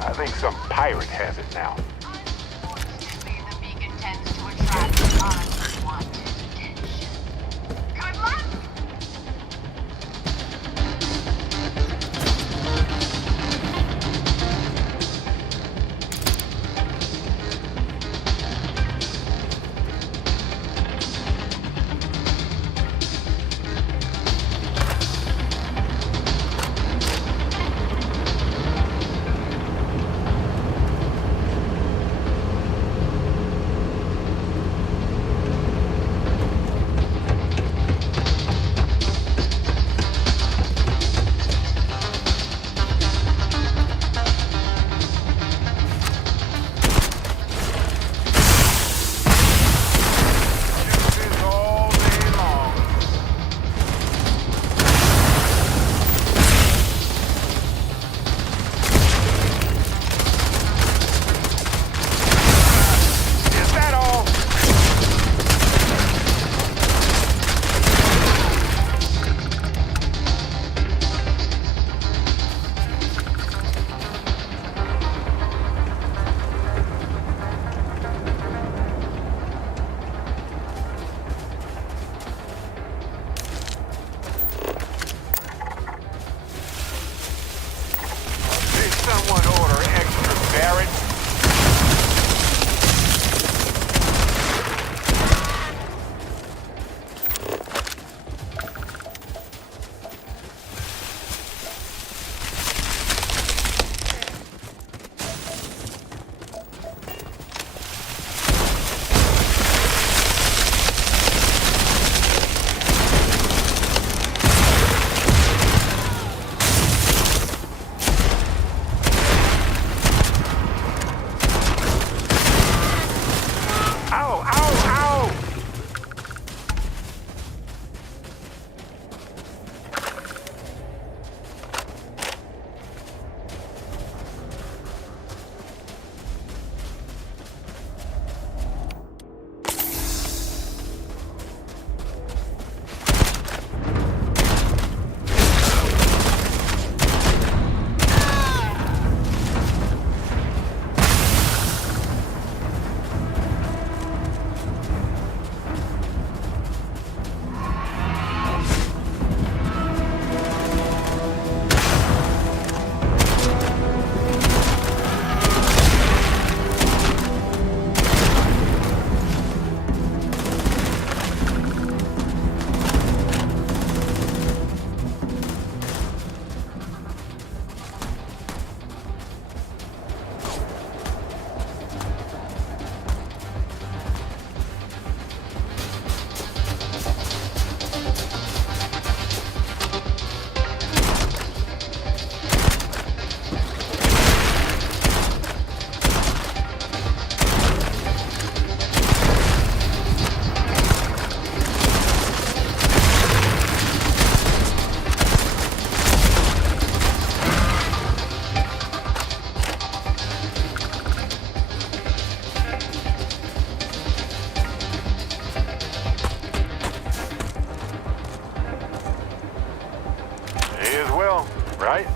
I think some pirate has it now. The beacon tends to attract unwanted attention. Good luck! right?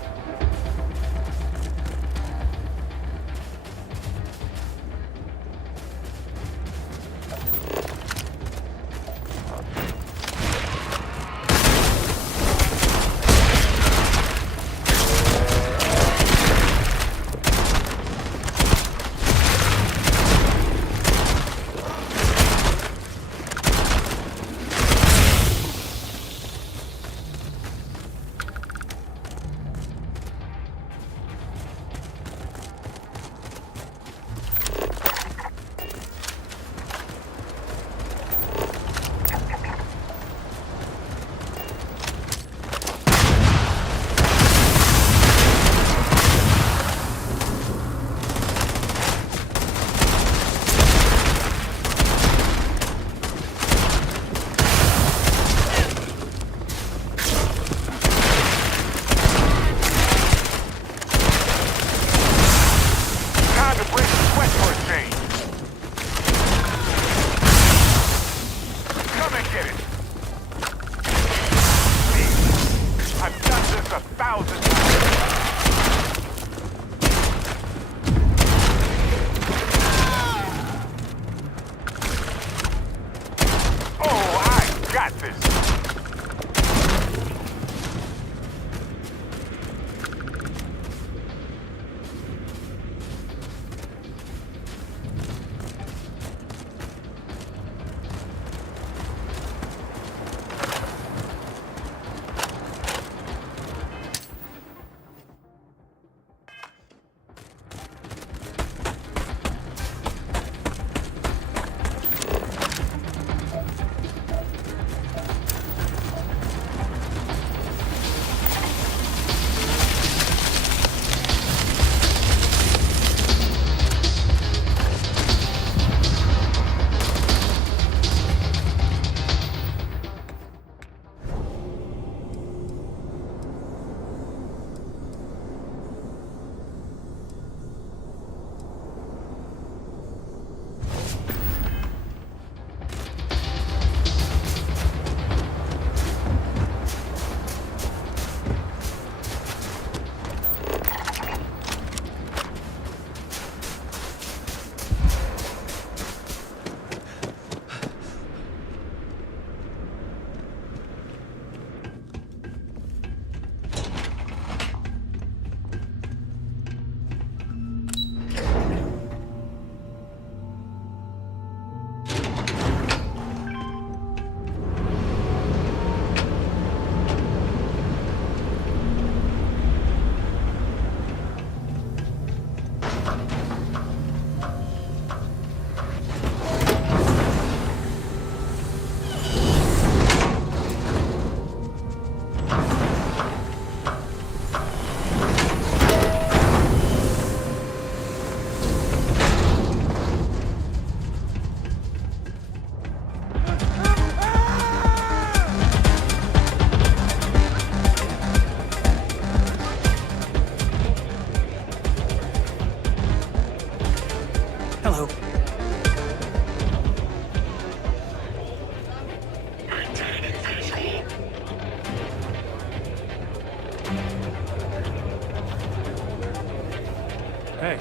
Hey.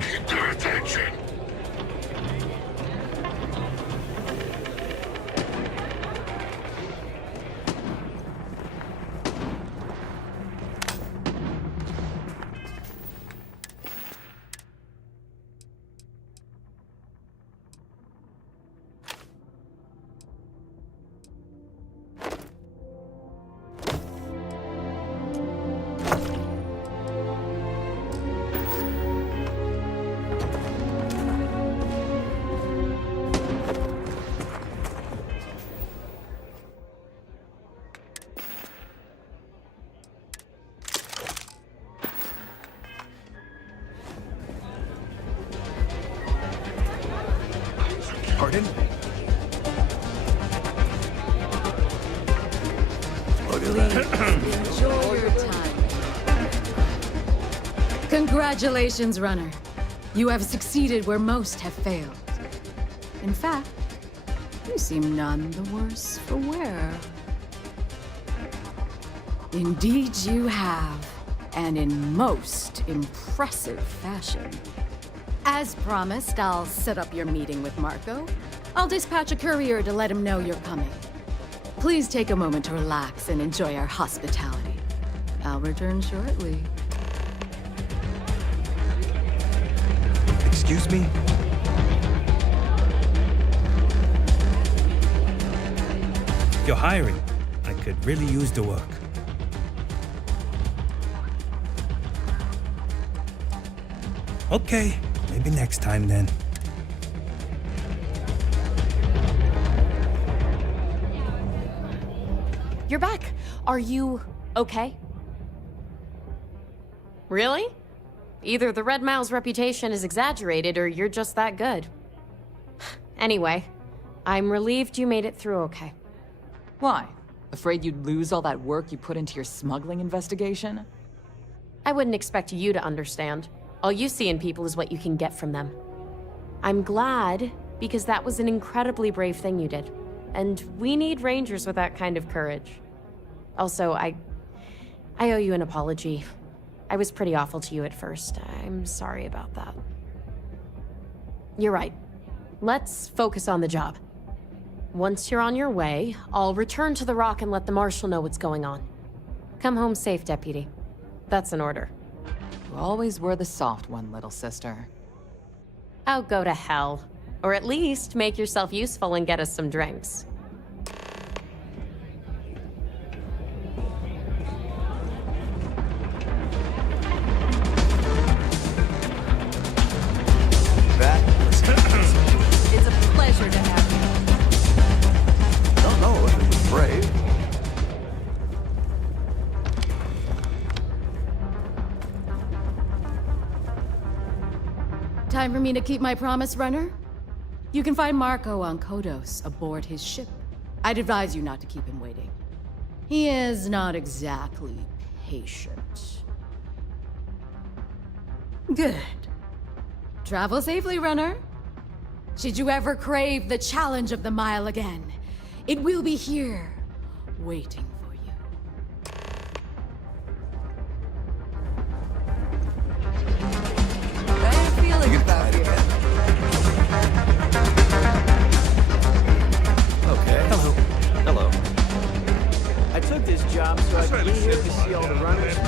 Keep their attention. Pardon? Look at that. Enjoy your time. Congratulations, runner. You have succeeded where most have failed. In fact, you seem none the worse for wear. Indeed you have, and in most impressive fashion. As promised, I'll set up your meeting with Marco. I'll dispatch a courier to let him know you're coming. Please take a moment to relax and enjoy our hospitality. I'll return shortly. Excuse me? If you're hiring, I could really use the work. Okay, maybe next time then. You're back. Are you okay? Really? Either the Red Mile's reputation is exaggerated or you're just that good. Anyway, I'm relieved you made it through okay. Why? Afraid you'd lose all that work you put into your smuggling investigation? I wouldn't expect you to understand. All you see in people is what you can get from them. I'm glad, because that was an incredibly brave thing you did. And we need rangers with that kind of courage. Also, I owe you an apology. I was pretty awful to you at first. I'm sorry about that. You're right. Let's focus on the job. Once you're on your way, I'll return to the Rock and let the Marshal know what's going on. Come home safe, Deputy. That's an order. You always were the soft one, little sister. Oh, go to hell. Or at least make yourself useful and get us some drinks. It's a pleasure to have you. Don't know if it was brave. Time for me to keep my promise, runner? You can find Marco on Kodos aboard his ship. I'd advise you not to keep him waiting. He is not exactly patient. Good. Travel safely, runner. Should you ever crave the challenge of the mile again, it will be here, waiting for you. I have feelings about you. Okay. Hello. Hello. I took this job so I could be here to see all the runners.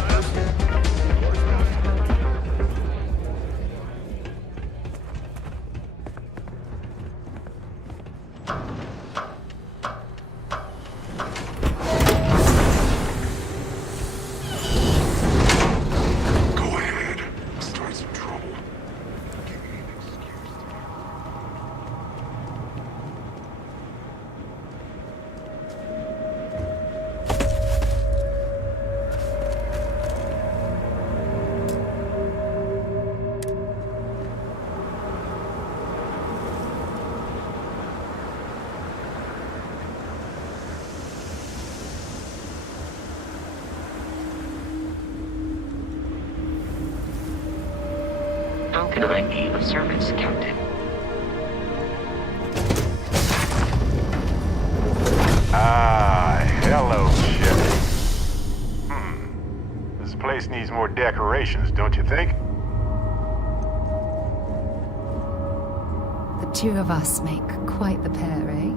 How can I be of service, Captain? Ah, hello, ship. This place place needs more decorations, don't you think? The two of us make quite the pair, eh?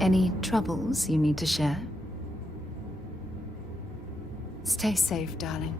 Any troubles you need to share? Stay safe, darling.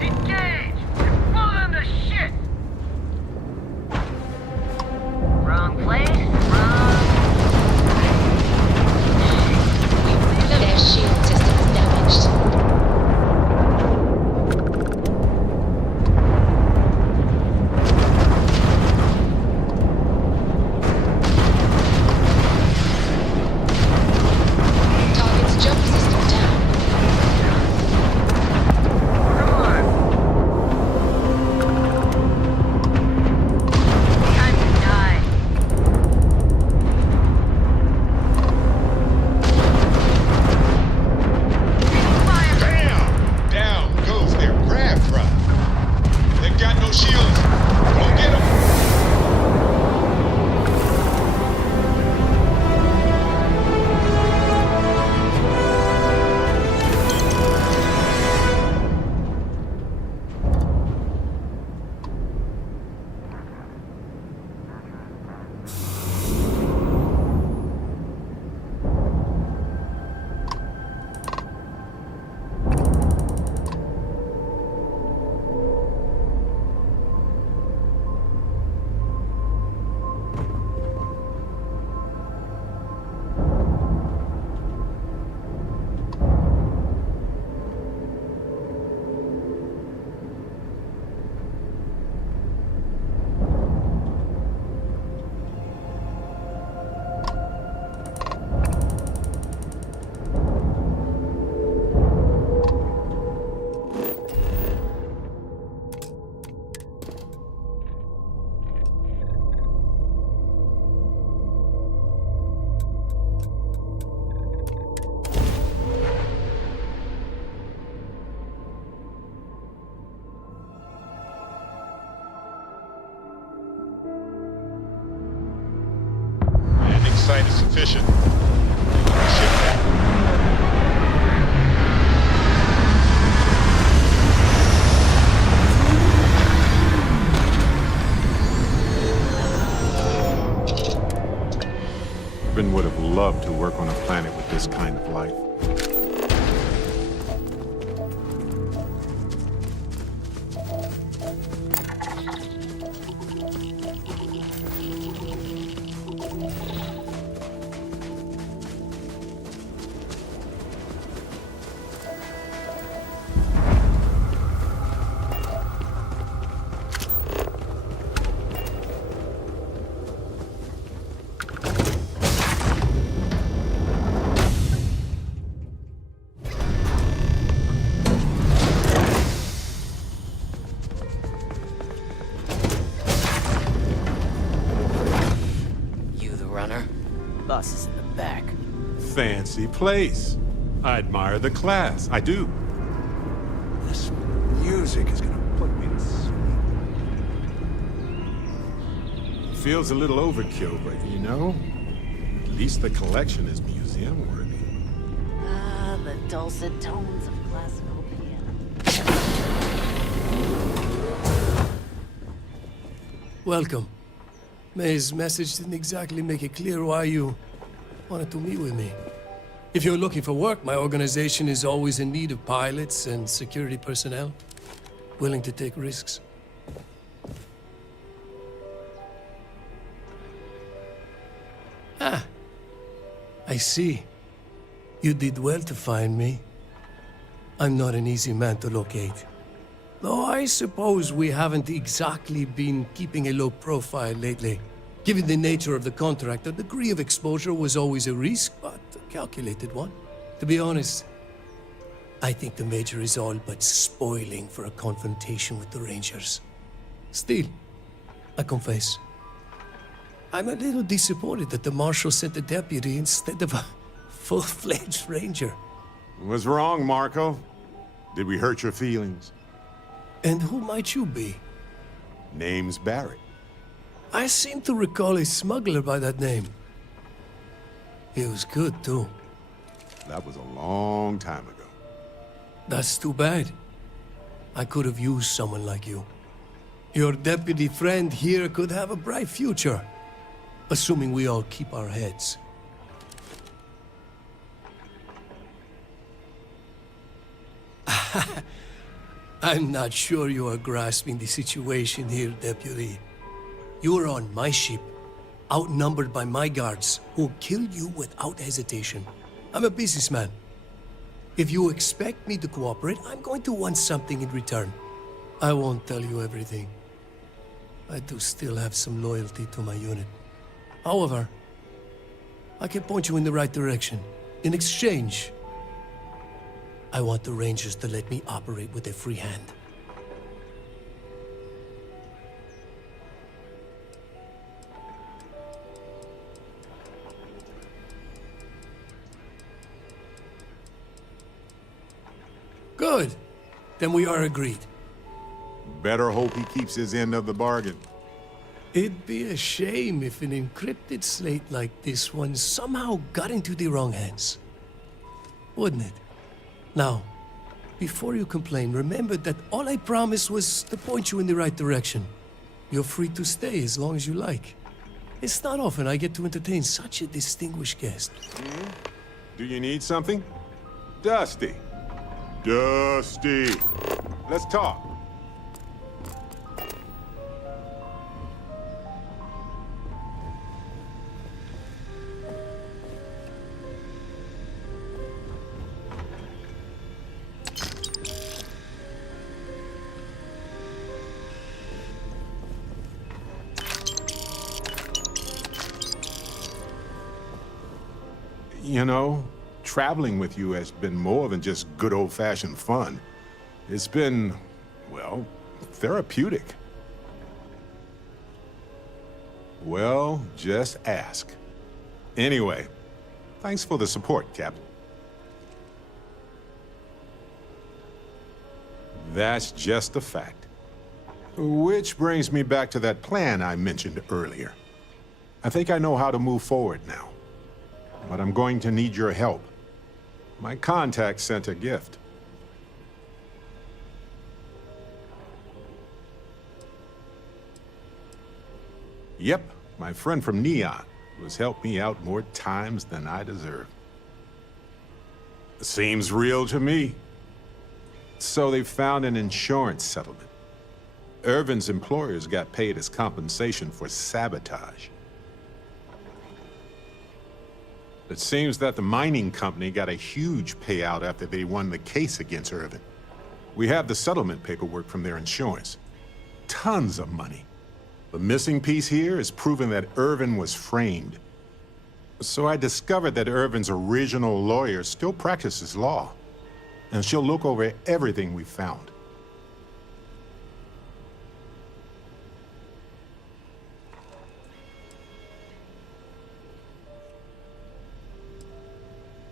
Engage! You're full into shit! Wrong place, wrong... Their shield system is damaged. Target's jump system down. Time to die. Bam! Down goes their grab drive. They've got no shields. Go get them. Landing site is sufficient. Ship back. Ben would have loved to work on a planet with this kind of life. Bus is in the back. Fancy place. I admire the class. I do. This music is gonna put me to sleep. Feels a little overkill, but you know, at least the collection is museum-worthy. Ah, the dulcet tones of classical piano. Welcome. May's message didn't exactly make it clear why you wanted to meet with me. If you're looking for work, my organization is always in need of pilots and security personnel, willing to take risks. Ah, I see. You did well to find me. I'm not an easy man to locate. Though I suppose we haven't exactly been keeping a low profile lately. Given the nature of the contract, a degree of exposure was always a risk, but a calculated one. To be honest, I think the Major is all but spoiling for a confrontation with the Rangers. Still, I confess, I'm a little disappointed that the Marshal sent a deputy instead of a full-fledged Ranger. What's wrong, Marco? Did we hurt your feelings? And who might you be? Name's Barrett. I seem to recall a smuggler by that name. He was good, too. That was a long time ago. That's too bad. I could have used someone like you. Your deputy friend here could have a bright future. Assuming we all keep our heads. I'm not sure you are grasping the situation here, Deputy. You are on my ship, outnumbered by my guards, who'll kill you without hesitation. I'm a businessman. If you expect me to cooperate, I'm going to want something in return. I won't tell you everything. I do still have some loyalty to my unit. However, I can point you in the right direction. In exchange, I want the Rangers to let me operate with a free hand. Good. Then we are agreed. Better hope he keeps his end of the bargain. It'd be a shame if an encrypted slate like this one somehow got into the wrong hands. Wouldn't it? Now, before you complain, remember that all I promised was to point you in the right direction. You're free to stay as long as you like. It's not often I get to entertain such a distinguished guest. Do you need something? Dusty. Dusty. Let's talk. You know, traveling with you has been more than just good old-fashioned fun. It's been, well, therapeutic. Well, just ask. Anyway, thanks for the support, Captain. That's just a fact. Which brings me back to that plan I mentioned earlier. I think I know how to move forward now. But I'm going to need your help. My contact sent a gift. Yep, my friend from Neon, who's helped me out more times than I deserve. Seems real to me. So they found an insurance settlement. Irvin's employers got paid as compensation for sabotage. It seems that the mining company got a huge payout after they won the case against Irvin. We have the settlement paperwork from their insurance. Tons of money. The missing piece here is proving that Irvin was framed. So I discovered that Irvin's original lawyer still practices law, and she'll look over everything we found.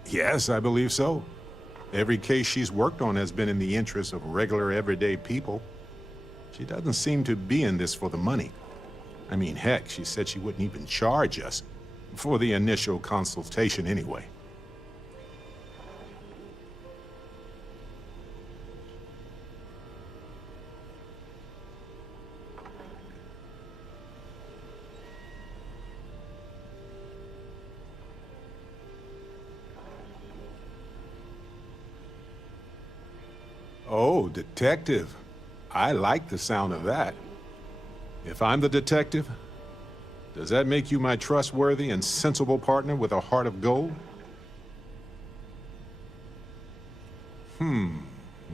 Yes, I believe so. Every case she's worked on has been in the interest of regular, everyday people. She doesn't seem to be in this for the money. I mean, heck, she said she wouldn't even charge us for the initial consultation anyway. Oh, detective. I like the sound of that. If I'm the detective, does that make you my trustworthy and sensible partner with a heart of gold?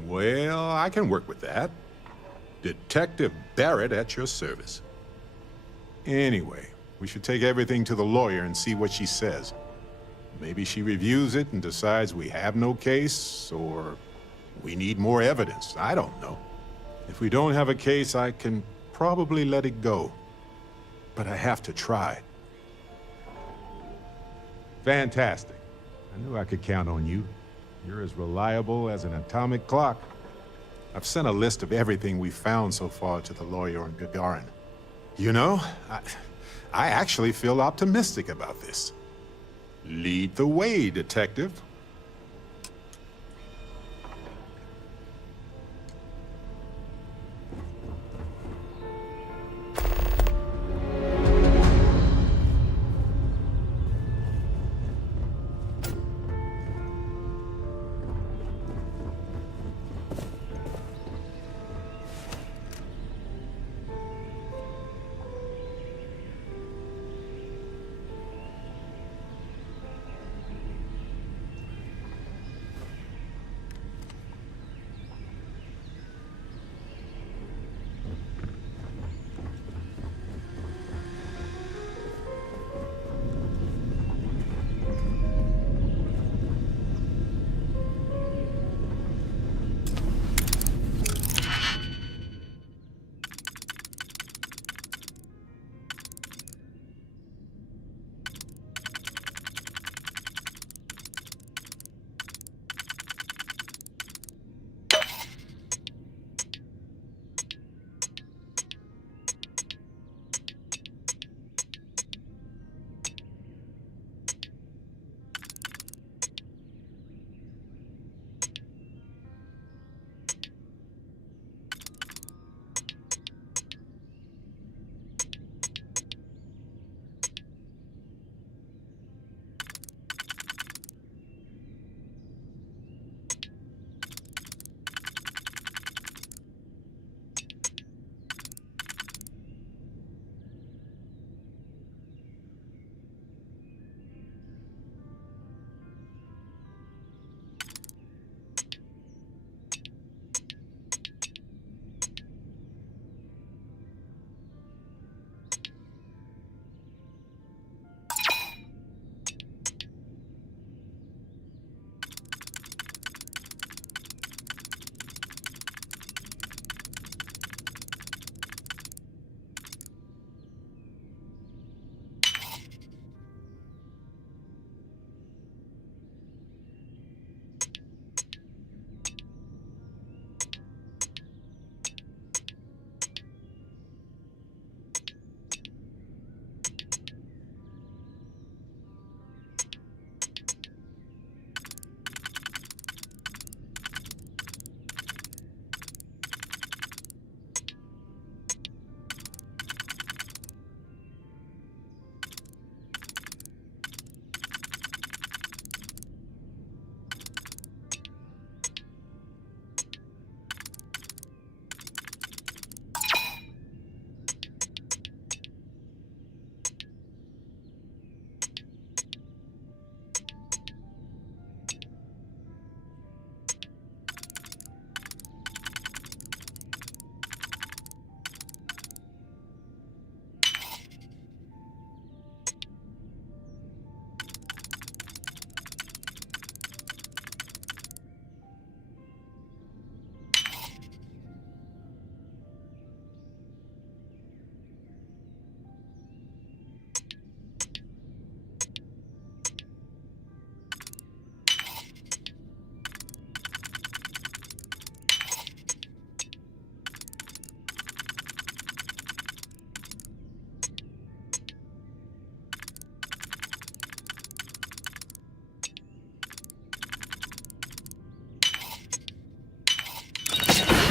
Well, I can work with that. Detective Barrett at your service. Anyway, we should take everything to the lawyer and see what she says. Maybe she reviews it and decides we have no case, or we need more evidence. I don't know. If we don't have a case, I can probably let it go. But I have to try. Fantastic. I knew I could count on you. You're as reliable as an atomic clock. I've sent a list of everything we've found so far to the lawyer in Gagarin. You know, I actually feel optimistic about this. Lead the way, detective.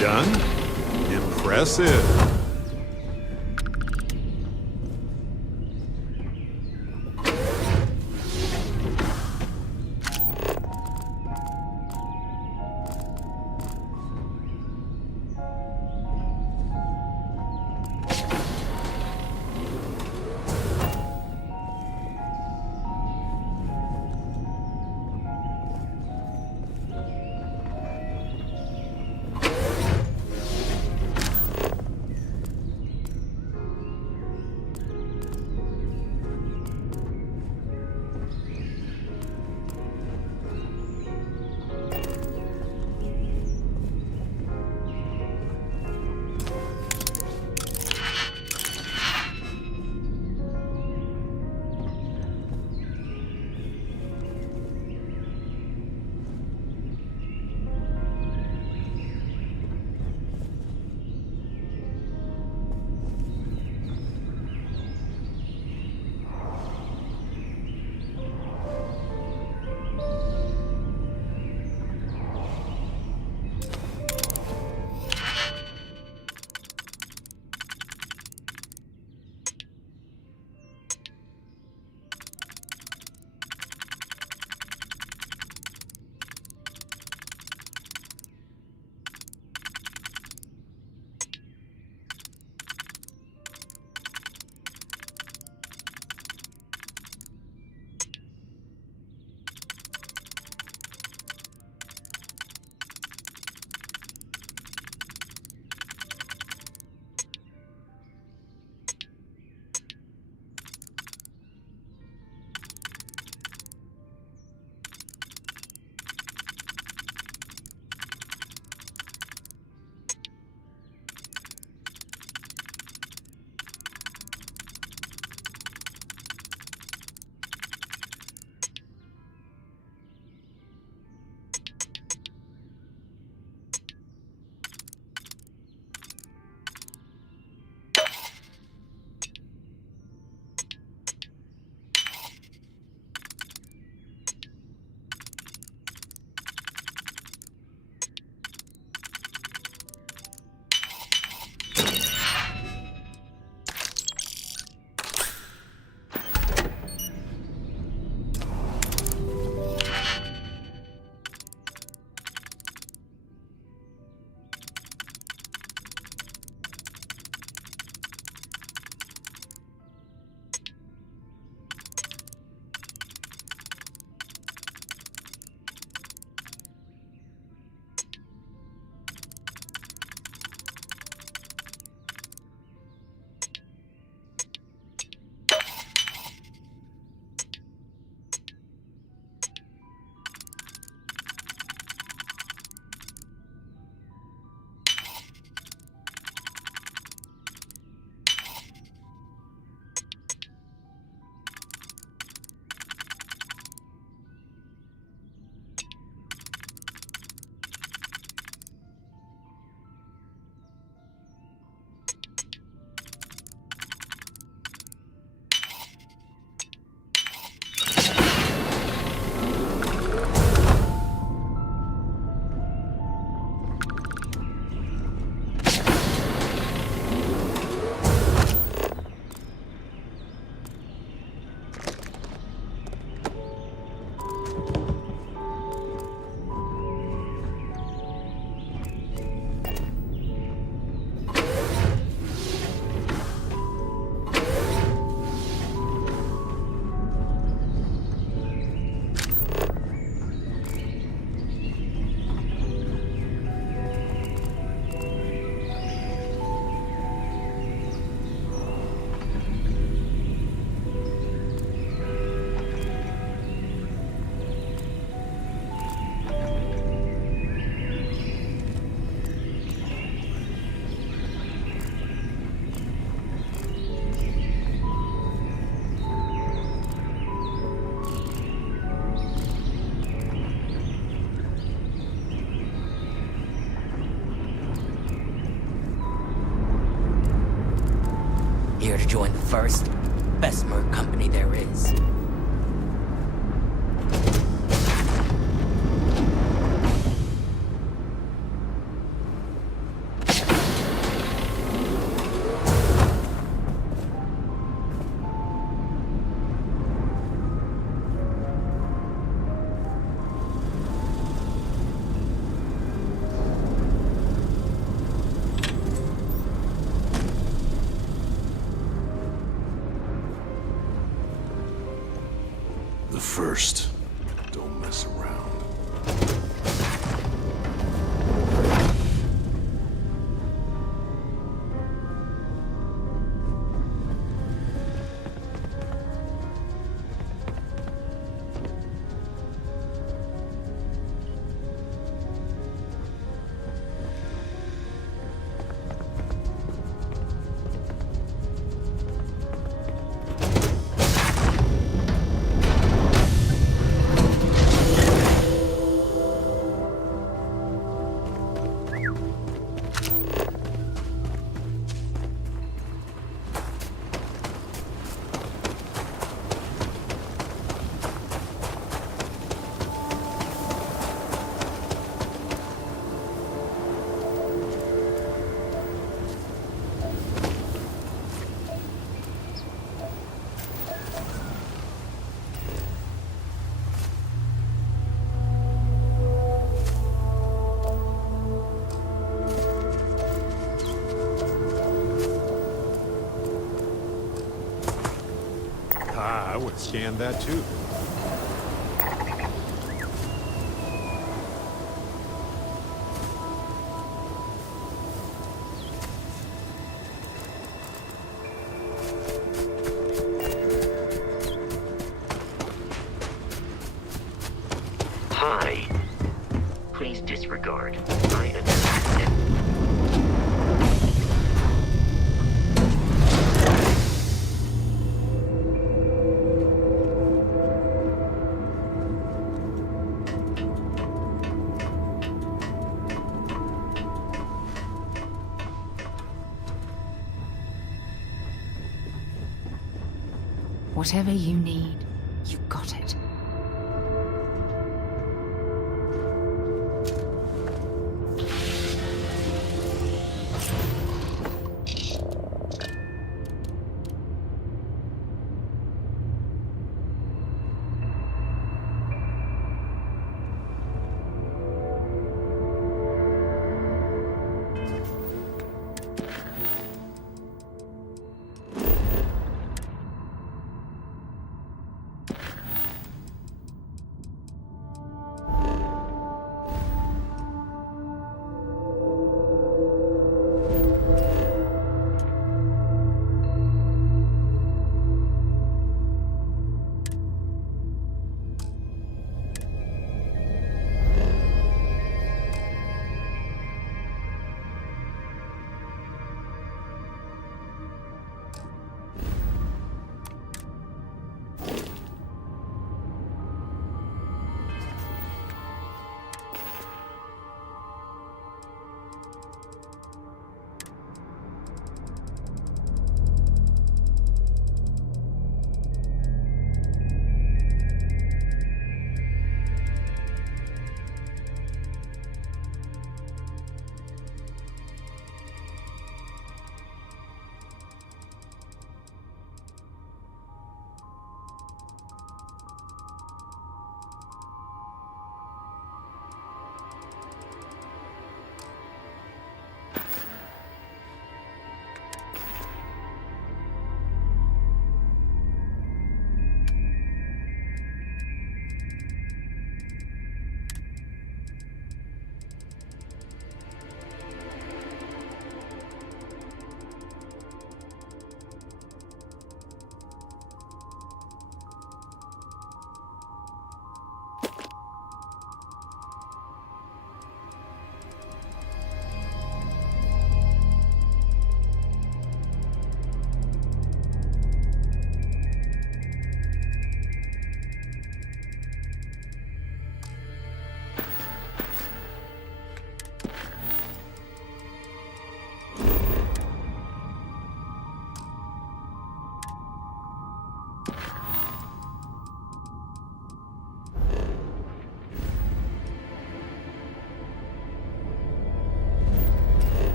Done? Impressive. Here to join the first, best merc company there is. The first. Don't mess around. I would scan that too. Hi. Please disregard. I am... Whatever you need, you got it.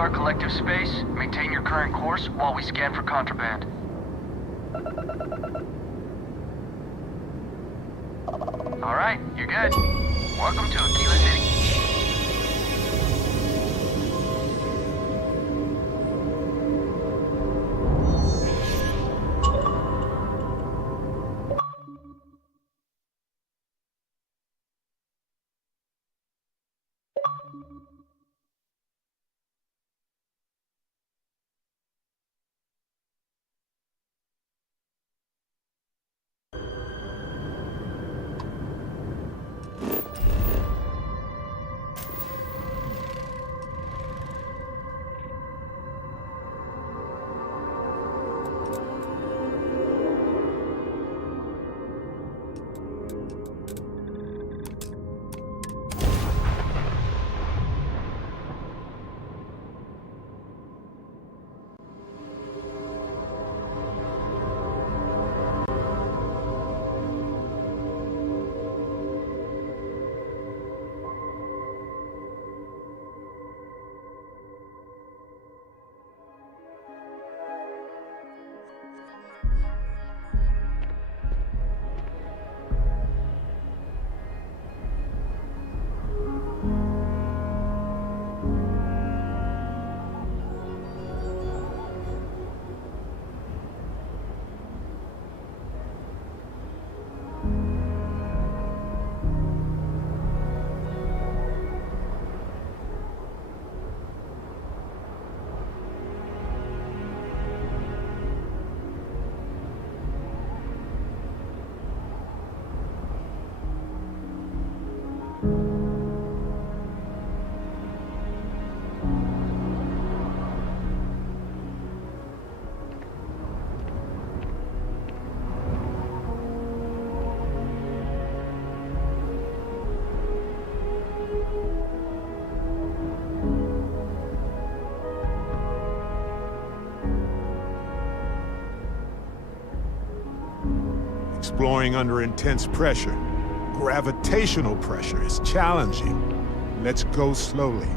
restart collective space. Maintain your current course while we scan for contraband. Alright, you're good. Welcome to Aquila City. Exploring under intense pressure. Gravitational pressure is challenging. Let's go slowly.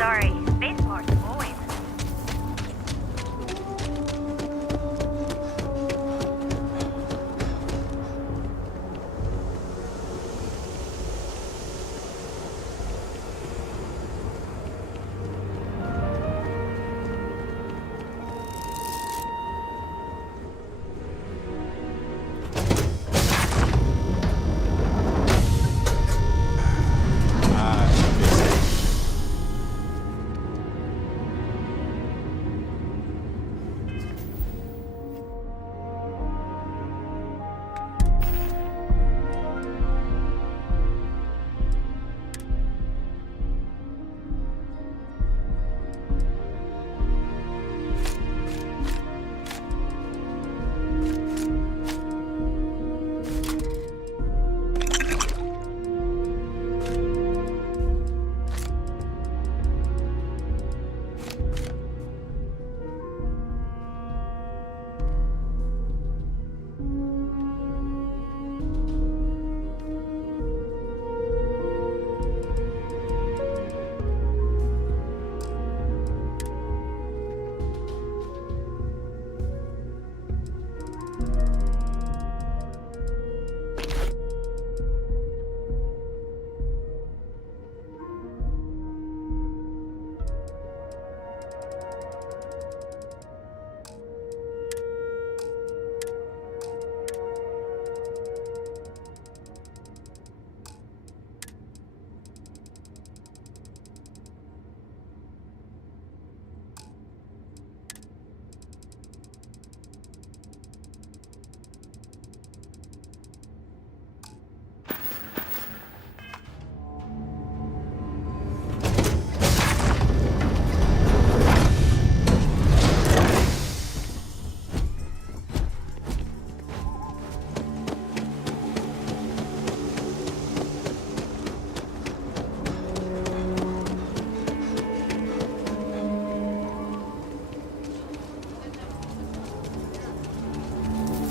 Sorry, spaceport's void.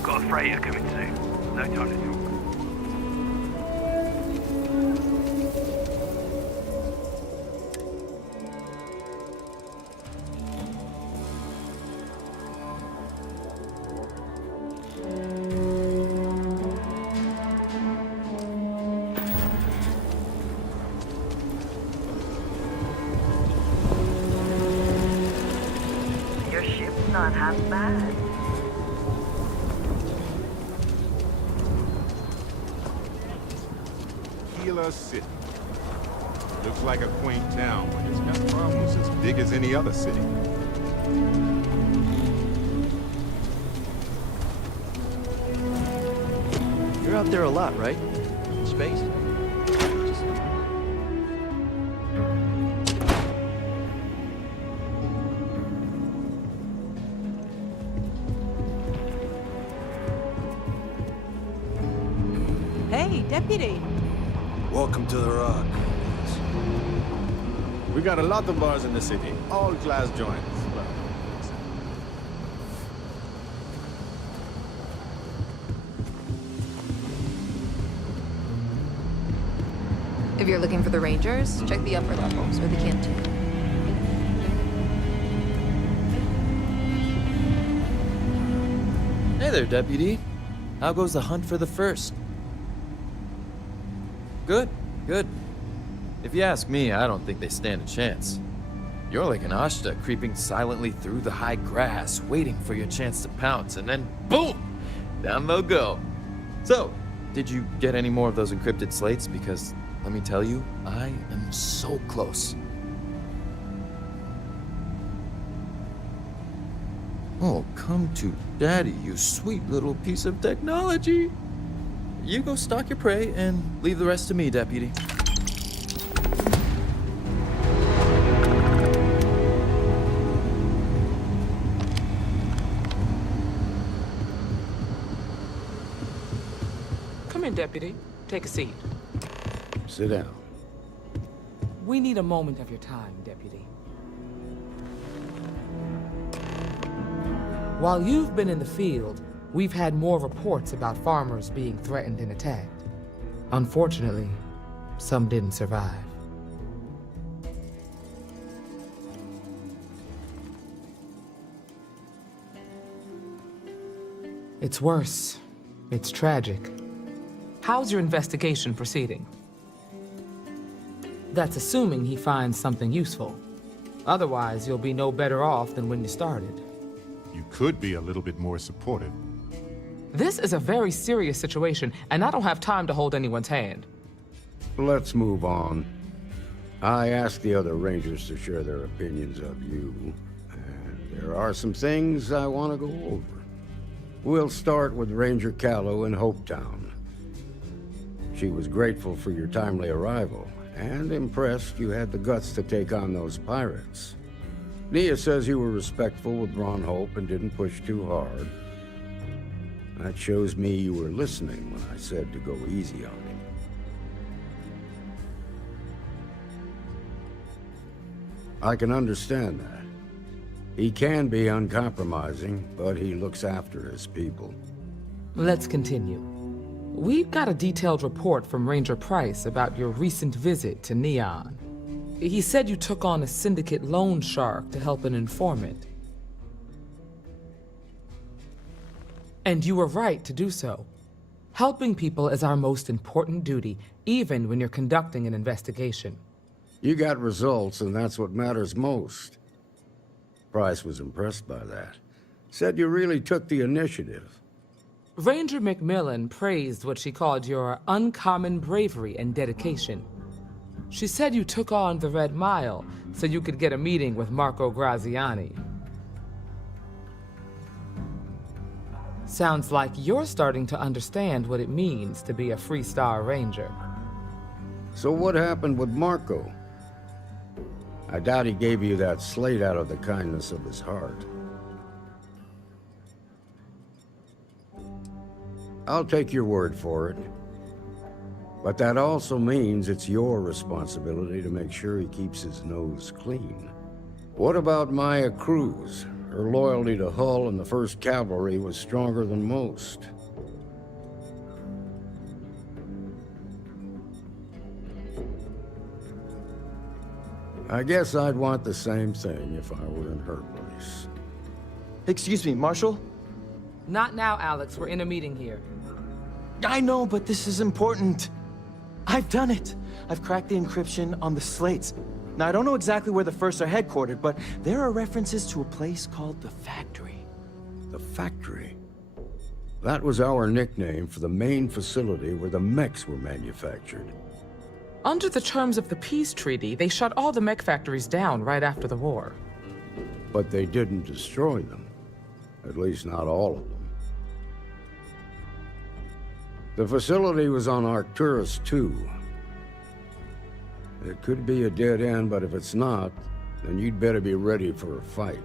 Got a freighter coming soon. No time to talk. Your ship's not half bad. City. Looks like a quaint town, but it's got problems as big as any other city. You're out there a lot, right? In space? Hey, Deputy. Welcome to the Rock. We got a lot of bars in the city, all class joints. Well, If you're looking for the Rangers, check the upper levels or the canteen. hey there, Deputy. How goes the hunt for the first? Good, good. If you ask me, I don't think they stand a chance. You're like an Ashta creeping silently through the high grass, waiting for your chance to pounce, and then boom! Down they'll go. So, did you get any more of those encrypted slates? Because, let me tell you, I am so close. Oh, come to Daddy, you sweet little piece of technology. You go stalk your prey and leave the rest to me, Deputy. Come in, Deputy. Take a seat. Sit down. We need a moment of your time, Deputy. While you've been in the field, we've had more reports about farmers being threatened and attacked. Unfortunately, some didn't survive. It's worse. It's tragic. How's your investigation proceeding? That's assuming he finds something useful. Otherwise, you'll be no better off than when you started. You could be a little bit more supportive. This is a very serious situation, and I don't have time to hold anyone's hand. Let's move on. I asked the other Rangers to share their opinions of you, and there are some things I want to go over. We'll start with Ranger Callow in Hopetown. She was grateful for your timely arrival, and impressed you had the guts to take on those pirates. Nia says you were respectful with Ron Hope and didn't push too hard. That shows me you were listening when I said to go easy on him. I can understand that. He can be uncompromising, but he looks after his people. Let's continue. We've got a detailed report from Ranger Price about your recent visit to Neon. He said you took on a syndicate loan shark to help an informant. And you were right to do so. Helping people is our most important duty, even when you're conducting an investigation. You got results, and that's what matters most. Price was impressed by that. Said you really took the initiative. Ranger McMillan praised what she called your uncommon bravery and dedication. She said you took on the Red Mile so you could get a meeting with Marco Graziani. Sounds like you're starting to understand what it means to be a Freestar Ranger. So what happened with Marco? I doubt he gave you that slate out of the kindness of his heart. I'll take your word for it. But that also means it's your responsibility to make sure he keeps his nose clean. What about Maya Cruz? Her loyalty to Hull and the 1st Cavalry was stronger than most. I guess I'd want the same thing if I were in her place. Excuse me, Marshal? Not now, Alex. We're in a meeting here. I know, but this is important. I've done it. I've cracked the encryption on the slates. Now, I don't know exactly where the First are headquartered, but there are references to a place called the Factory. The Factory? That was our nickname for the main facility where the mechs were manufactured. Under the terms of the peace treaty, they shut all the mech factories down right after the war. But they didn't destroy them. At least not all of them. The facility was on Arcturus 2. It could be a dead end, but if it's not, then you'd better be ready for a fight.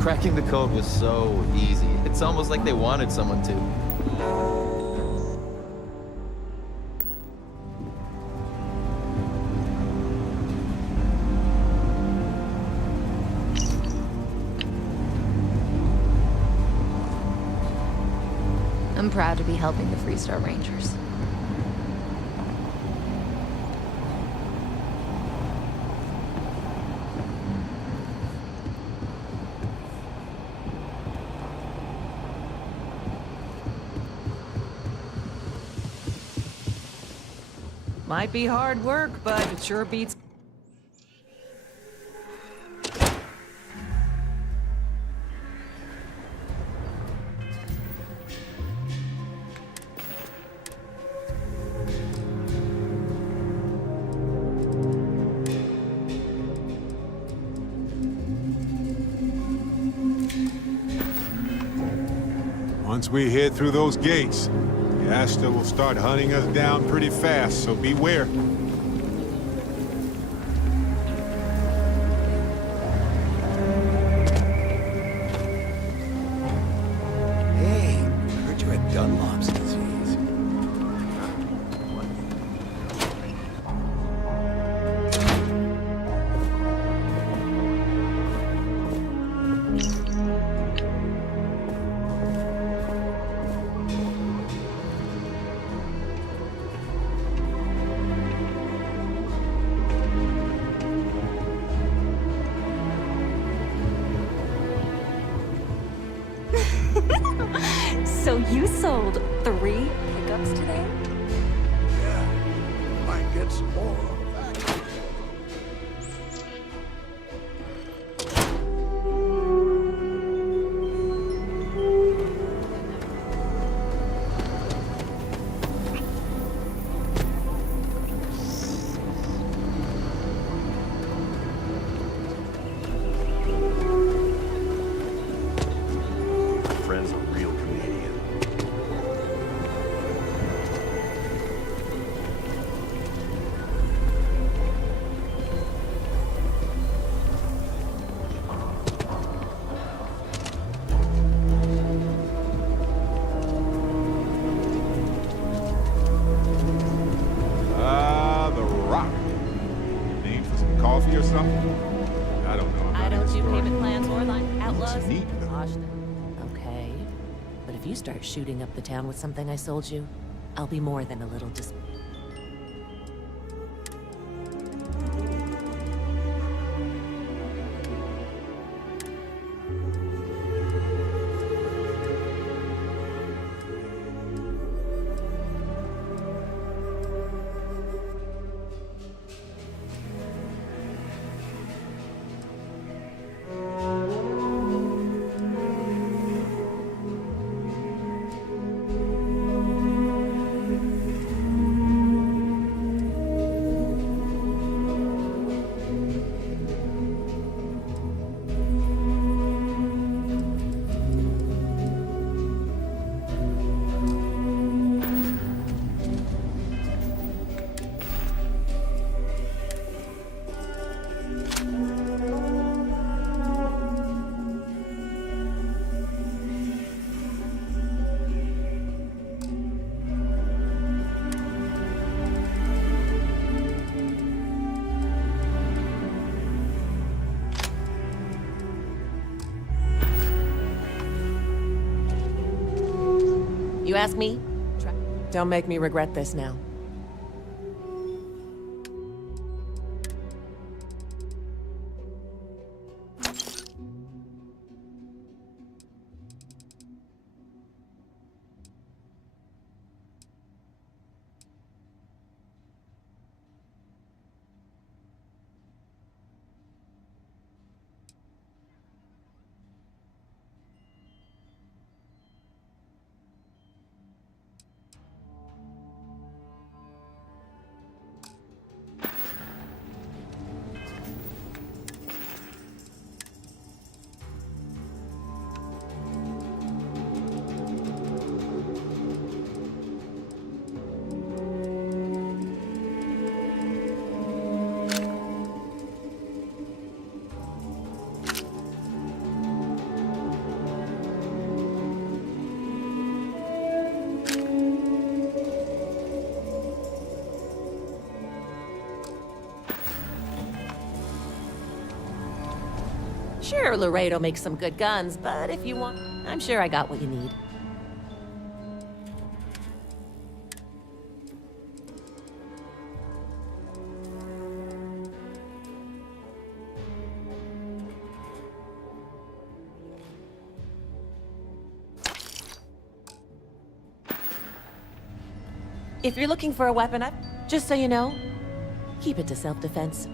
Cracking the code was so easy. It's almost like they wanted someone to. I'm proud to be helping the Freestar Rangers. Might be hard work, but it sure beats... Once we head through those gates, the Ashta will start hunting us down pretty fast, so beware. Hey, heard you had Dunlop's disease. So you sold 3 pickups today? Yeah, might get some more. Friend's a real comedian. The Rock. Name for some coffee or something? I don't know. I don't do payment plans or line outlaws. neat, though. Gosh, okay. But if you start shooting up the town with something I sold you, I'll be more than a little You ask me? Don't make me regret this now. Sure, Laredo makes some good guns, but if you want, I'm sure I got what you need. If you're looking for a weapon, Just so you know, keep it to self-defense.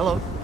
Hello.